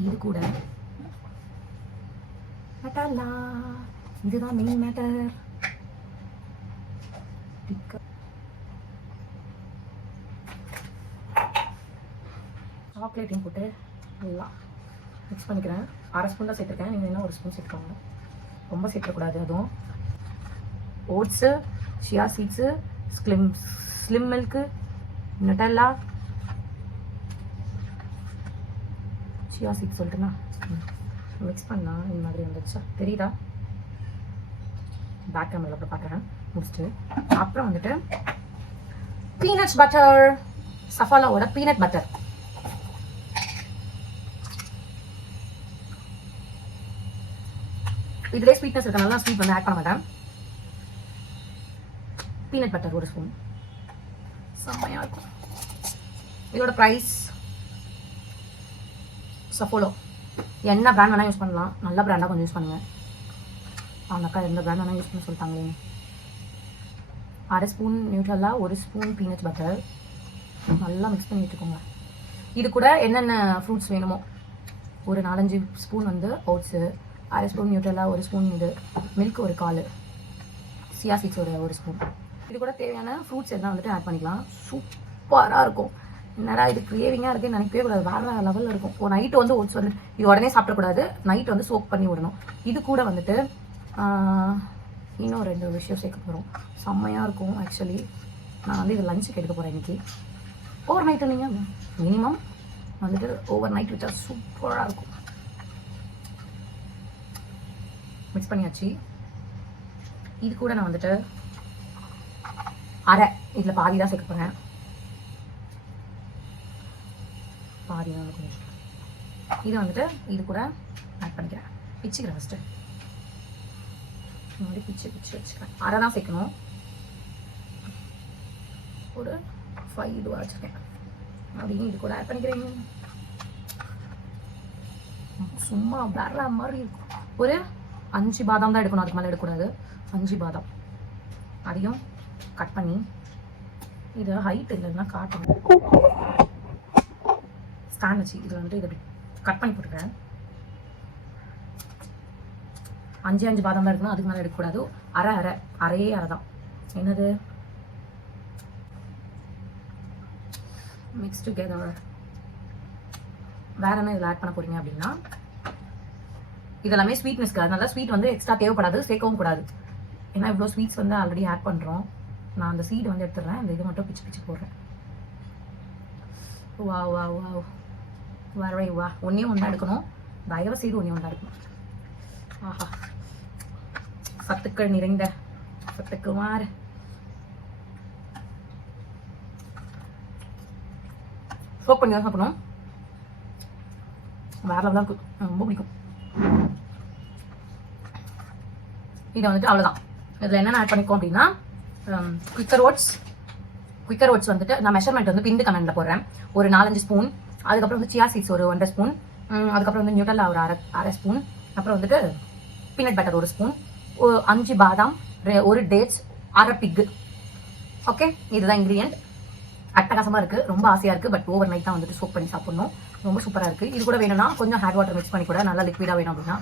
இது கூட மட்டாலா, இதுதான் மெயின் மேட்டர். சாக்லேட்டையும் போட்டு நல்லா மிக்ஸ் பண்ணிக்கிறேன். 1/2 ஸ்பூன் தான் சேர்த்துருக்கேன். நீங்கள் என்ன 1 ஸ்பூன் சேர்த்துக்கோங்க. ரொம்ப சேர்க்கக்கூடாது. அதுவும் oats, chia seeds, slim milk, Nutella, chia seeds சொல்லிட்டுனா மிக்ஸ் பண்ணால் இந்த மாதிரி வந்துச்சா தெரியுதா? பேக் கேமராவில் அப்புறம் பார்க்குறேன் முடிச்சுட்டு. அப்புறம் வந்துட்டு பீனட் பட்டர், சஃபாலாவோட பீனட் பட்டர். இதுலேயே ஸ்வீட்னஸ் இருக்கனால ஸ்வீட் வந்து ஆட் பண்ண மாட்டேன். Peanut butter 1 spoon. செம்மையா இருக்கும். இதோட ப்ரைஸ் சஃபோலோ. என்ன பிராண்ட் வேணால் யூஸ் பண்ணலாம். நல்ல பிராண்டாக கொஞ்சம் யூஸ் பண்ணுங்க. அந்த அக்கா எந்த பிராண்ட் வேணால் யூஸ் பண்ண சொல்லிட்டாங்களே. 1/2 ஸ்பூன் நியூட்ரலா, 1 ஸ்பூன் பீனட் பட்டர். நல்லா மிக்ஸ் பண்ணி வச்சுக்கோங்க. இது கூட என்னென்ன ஃப்ரூட்ஸ் வேணுமோ ஒரு 4-5 ஸ்பூன் வந்து ஓட்ஸு, 1/2 ஸ்பூன் நியூட்ரலா, 1 ஸ்பூன் இது மில்க், ஒரு 1/4 சியா சீட்ஸ், ஒரு 1 ஸ்பூன். இது கூட தேவையான ஃப்ரூட்ஸ் எல்லாம் வந்துட்டு ஆட் பண்ணிக்கலாம். சூப்பராக இருக்கும். என்னடா இது கிரேவிங்காக இருக்குன்னு நினைக்கவே கூடாது. வேறு லெவலில் இருக்கும். ஒரு நைட்டு வந்து ஓட்ஸ் வந்து இது உடனே சாப்பிடக்கூடாது. நைட் வந்து சோக் பண்ணி விடணும். இது கூட வந்துட்டு இன்னும் 2 விஷயம் சேர்க்க போகிறோம். செம்மையாக இருக்கும். ஆக்சுவலி நான் வந்து இது லஞ்சுக்கு எடுக்க போகிறேன் இன்றைக்கி. ஓவர் நைட்டு நீங்கள் மினிமம் வந்துட்டு ஓவர் நைட் வச்சா சூப்பராக இருக்கும். மிக்ஸ் பண்ணியாச்சு. இது கூட நான் வந்துட்டு அரை, இதில் பாதி தான் சேர்க்க போகிறேன். பாதி தான் கொஞ்சம். இது வந்துட்டு இது கூட ஆட் பண்ணிக்கிறேன். பிச்சுக்கிறேன் ஃபஸ்ட்டு. இந்த மாதிரி பிச்சு வச்சுக்கிறேன். அரை தான் சேர்க்கணும். ஒரு 5 இதுவாக வச்சுருக்கேன். அப்படின்னு இது கூட ஆட் பண்ணிக்கிறேன். சும்மா வேற மாதிரி இருக்கும். ஒரு 5 பாதாம் தான் எடுக்கணும், அதுக்கு மேலே எடுக்கக்கூடாது. 5 பாதாம் அதையும் கட் பண்ணி, இது ஹைட் இல்லைன்னா காட்டணும், ஸ்டாண்ட் வச்சு இதில் வந்துட்டு இதை கட் பண்ணி போட்டுக்கிறேன். 5 பாதாம் தான் இருக்கணும், அதுக்கு மேலே எடுக்கக்கூடாது. அரையே அரை தான். என்னது மிக்ஸ் டுகெதர். வேற என்ன இதில் ஆட் பண்ண போறீங்க அப்படின்னா, இதெல்லாமே ஸ்வீட்னஸ்க்கு, அதனால ஸ்வீட் வந்து எக்ஸ்ட்ரா தேவைப்படாது, சேர்க்கவும் கூடாது. ஏன்னா இவ்வளோ ஸ்வீட்ஸ் வந்து ஆல்ரெடி ஆட் பண்ணுறோம். நான் அந்த சீடு வந்து எடுத்துடுறேன், அந்த இது மட்டும் பிச்சு போடுறேன். வா வா வா வரவே வா. ஒன்றே ஒன்றா எடுக்கணும், தயவு செய்து ஒன்றே ஒன்றா எடுக்கணும். ஆஹா, சத்துக்கள் நிறைந்த சத்துக்குமார். சோப் பண்ணி தான் சாப்பிடணும். வேற லெவலாக இருக்கும், ரொம்ப பிடிக்கும். இதை வந்துட்டு அவ்வளோதான். இதில் என்னென்ன ஆட் பண்ணிக்கோம் அப்படின்னா, குவிக்கர் ஓட்ஸ் வந்துட்டு நான் மெஷர்மெண்ட் வந்து பிந்து கமெண்ட்ல போடுறேன். ஒரு 4-5 ஸ்பூன். அதுக்கப்புறம் வந்து சியா சீட்ஸ் ஒரு 1.5 ஸ்பூன். அதுக்கப்புறம் வந்து நியூட்டல்லா ஒரு அரை ஸ்பூன். அப்புறம் வந்துட்டு பீனட் பட்டர் 1 ஸ்பூன். 5 பாதாம், 1 டேட்ஸ், அரை பிக்கு. ஓகே, இதுதான் இன்க்ரீடியன்ட். அட்டகாசமாக இருக்குது, ரொம்ப ஆசையாக இருக்குது. பட் ஓவர் நைட் தான் வந்துட்டு சோப் பண்ணி சாப்பிடணும். ரொம்ப சூப்பராக இருக்குது. இது கூட வேணும்னா கொஞ்சம் ஹேட் வாட்டர் மிக்ஸ் பண்ணி கூட நல்லா லிக்விடாக வேணும் அப்படின்னா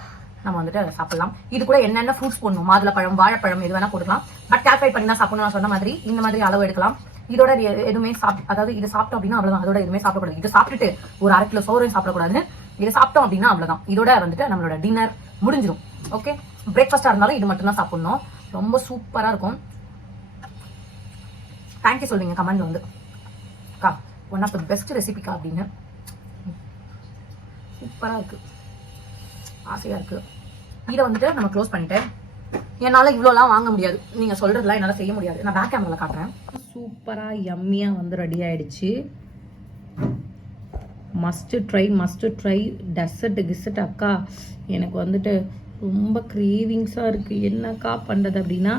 நம்ம வந்துட்டு அதை சாப்பிடலாம். இது கூட என்னென்ன ஃப்ரூட்ஸ் போடணும், மாதுளப்பழம், வாழைப்பழம், எது வேணால் போட்டுக்கலாம். பட் கால்குலேட் பண்ணி தான் சாப்பிடணும். நான் சொன்ன மாதிரி இந்த மாதிரி அளவு எடுக்கலாம். இதோட எதுவுமே அதாவது இது சாப்பிட்டோம் அப்படின்னா அவ்வளோதான். அதோட எதுவுமே சாப்பிடக்கூடாது. இது சாப்பிட்டுட்டு ஒரு 1/2 கிலோ சோறு சாப்பிடக்கூடாது. இதை சாப்பிட்டோம் அப்படின்னா அவ்வளோதான். இதோட வந்துட்டு நம்மளோட டின்னர் முடிஞ்சிடும். ஓகே, பிரேக்ஃபாஸ்ட்டாக இருந்தாலும் இது மட்டும் தான் சாப்பிடணும். ரொம்ப சூப்பராக இருக்கும். தேங்க்யூ சொல்லுங்க கமெண்ட்ல வந்து, அக்கா ஒன் ஆஃப் த பெஸ்ட் ரெசிபிக்கா அப்படின்னு. சூப்பராக இருக்குது, ஆசையாக இருக்குது. இதை வந்துட்டு நம்ம க்ளோஸ் பண்ணிட்டு, என்னால் இவ்வளோலாம் வாங்க முடியாது, நீங்கள் சொல்கிறதுலாம் என்னால் செய்ய முடியாது. நான் பேக் கேமராவில் காட்டுறேன். சூப்பராக யம்மியாக வந்து ரெடி ஆகிடுச்சு. மஸ்ட்டு ட்ரை டெசர்ட் அக்கா. எனக்கு வந்துட்டு ரொம்ப க்ரேவிங்ஸாக இருக்குது. என்னக்கா பண்ணுறது அப்படின்னா,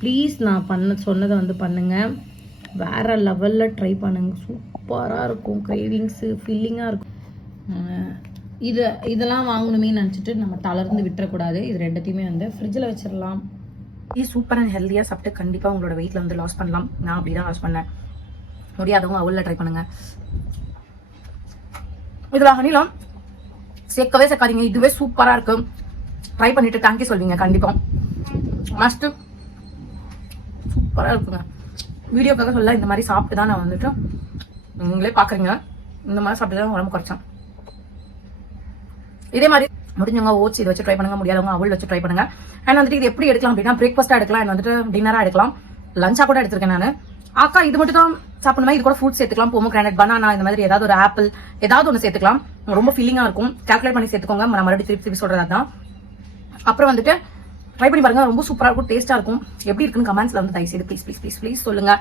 ப்ளீஸ் நான் சொன்னதை வந்து பண்ணுங்கள். வேறு லெவலில் ட்ரை பண்ணுங்க. சூப்பராக இருக்கும், க்ரேவிங்ஸு ஃபில்லிங்காக இருக்கும். இதெல்லாம் வாங்கணுமே நினச்சிட்டு நம்ம தளர்ந்து விட்டுறக்கூடாது. இது ரெண்டுத்தையுமே வந்து ஃப்ரிட்ஜில் வச்சிடலாம். இது சூப்பர் அண்ட் ஹெல்த்தியாக சாப்பிட்டு கண்டிப்பாக உங்களோட வெயிட்டில் வந்து லாஸ் பண்ணலாம். நான் அப்படி தான் லாஸ் பண்ணேன். முடியாதவங்க அவளில் ட்ரை பண்ணுங்கள். இதில் ஹனிலாம் சேர்க்கவே சேர்க்காதீங்க. இதுவே சூப்பராக இருக்கும். ட்ரை பண்ணிவிட்டு தேங்க்யூ சொல்வீங்க கண்டிப்பாக. மஸ்ட்டு சூப்பராக இருக்குங்க. வீடியோக்காக சொல்ல, இந்த மாதிரி சாப்பிட்டு தான் நான் வந்துட்டு, நீங்களே பார்க்குறீங்க, இந்த மாதிரி சாப்பிட்டு தான் உடம்பு குறைச்சேன். இதே மாதிரி முடிஞ்சவங்க ஓட்ஸ் இதை வச்சு ட்ரை பண்ணுங்க, முடியாதவங்க அவள் வச்சு ட்ரை பண்ணுங்க. அண்ட் வந்துட்டு இது எப்படி எடுக்கலாம் அப்படின்னா, பிரேக்ஃபாஸ்ட்டாக எடுக்கலாம், அண்ட் வந்துட்டு டின்னராக எடுக்கலாம், லஞ்சாக கூட எடுத்திருக்கேன் நான். அக்கா இது மட்டும் தான் சாப்பிடணுமா, இது கூட ஃப்ரூட்ஸ் சேர்த்துக்கலாம், போமோகிரானட், பனானா, இந்த மாதிரி ஏதாவது ஒரு ஆப்பிள் ஏதாவது ஒன்று சேர்த்துக்கலாம். ரொம்ப ஃபீலிங்காக இருக்கும். கால்குலேட் பண்ணி சேர்த்துக்கோங்க. நான் மறுபடியும் திருப்பி சொல்கிறது தான். அப்புறம் வந்துட்டு ட்ரை பண்ணி பாருங்க, ரொம்ப சூப்பராக இருக்கும், டேஸ்ட்டாக இருக்கும். எப்படி இருக்குன்னு கமெண்ட்ஸில் வந்து தயவுசெய்து ப்ளீஸ் சொல்லுங்க.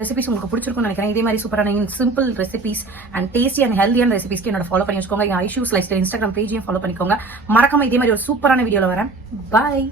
ரெசிபிஸ் உங்களுக்கு பிடிச்சிருக்கும்னு நினைக்கிறேன். இதே மாதிரி சூப்பரான simple recipes and tasty and ஹெல்தியான ரெசிபிஸ்க்கு என்னோட ஃபாலோ பண்ணி வச்சுக்கோங்க. என் ஐஷூஸ் லைஃப் ஸ்டைல் இன்ஸ்டாகிராம் பேஜையும் ஃபாலோ பண்ணிக்கோங்க. மறக்காம இதே மாதிரி ஒரு சூப்பரான வீடியோவில் வரேன். பாய்.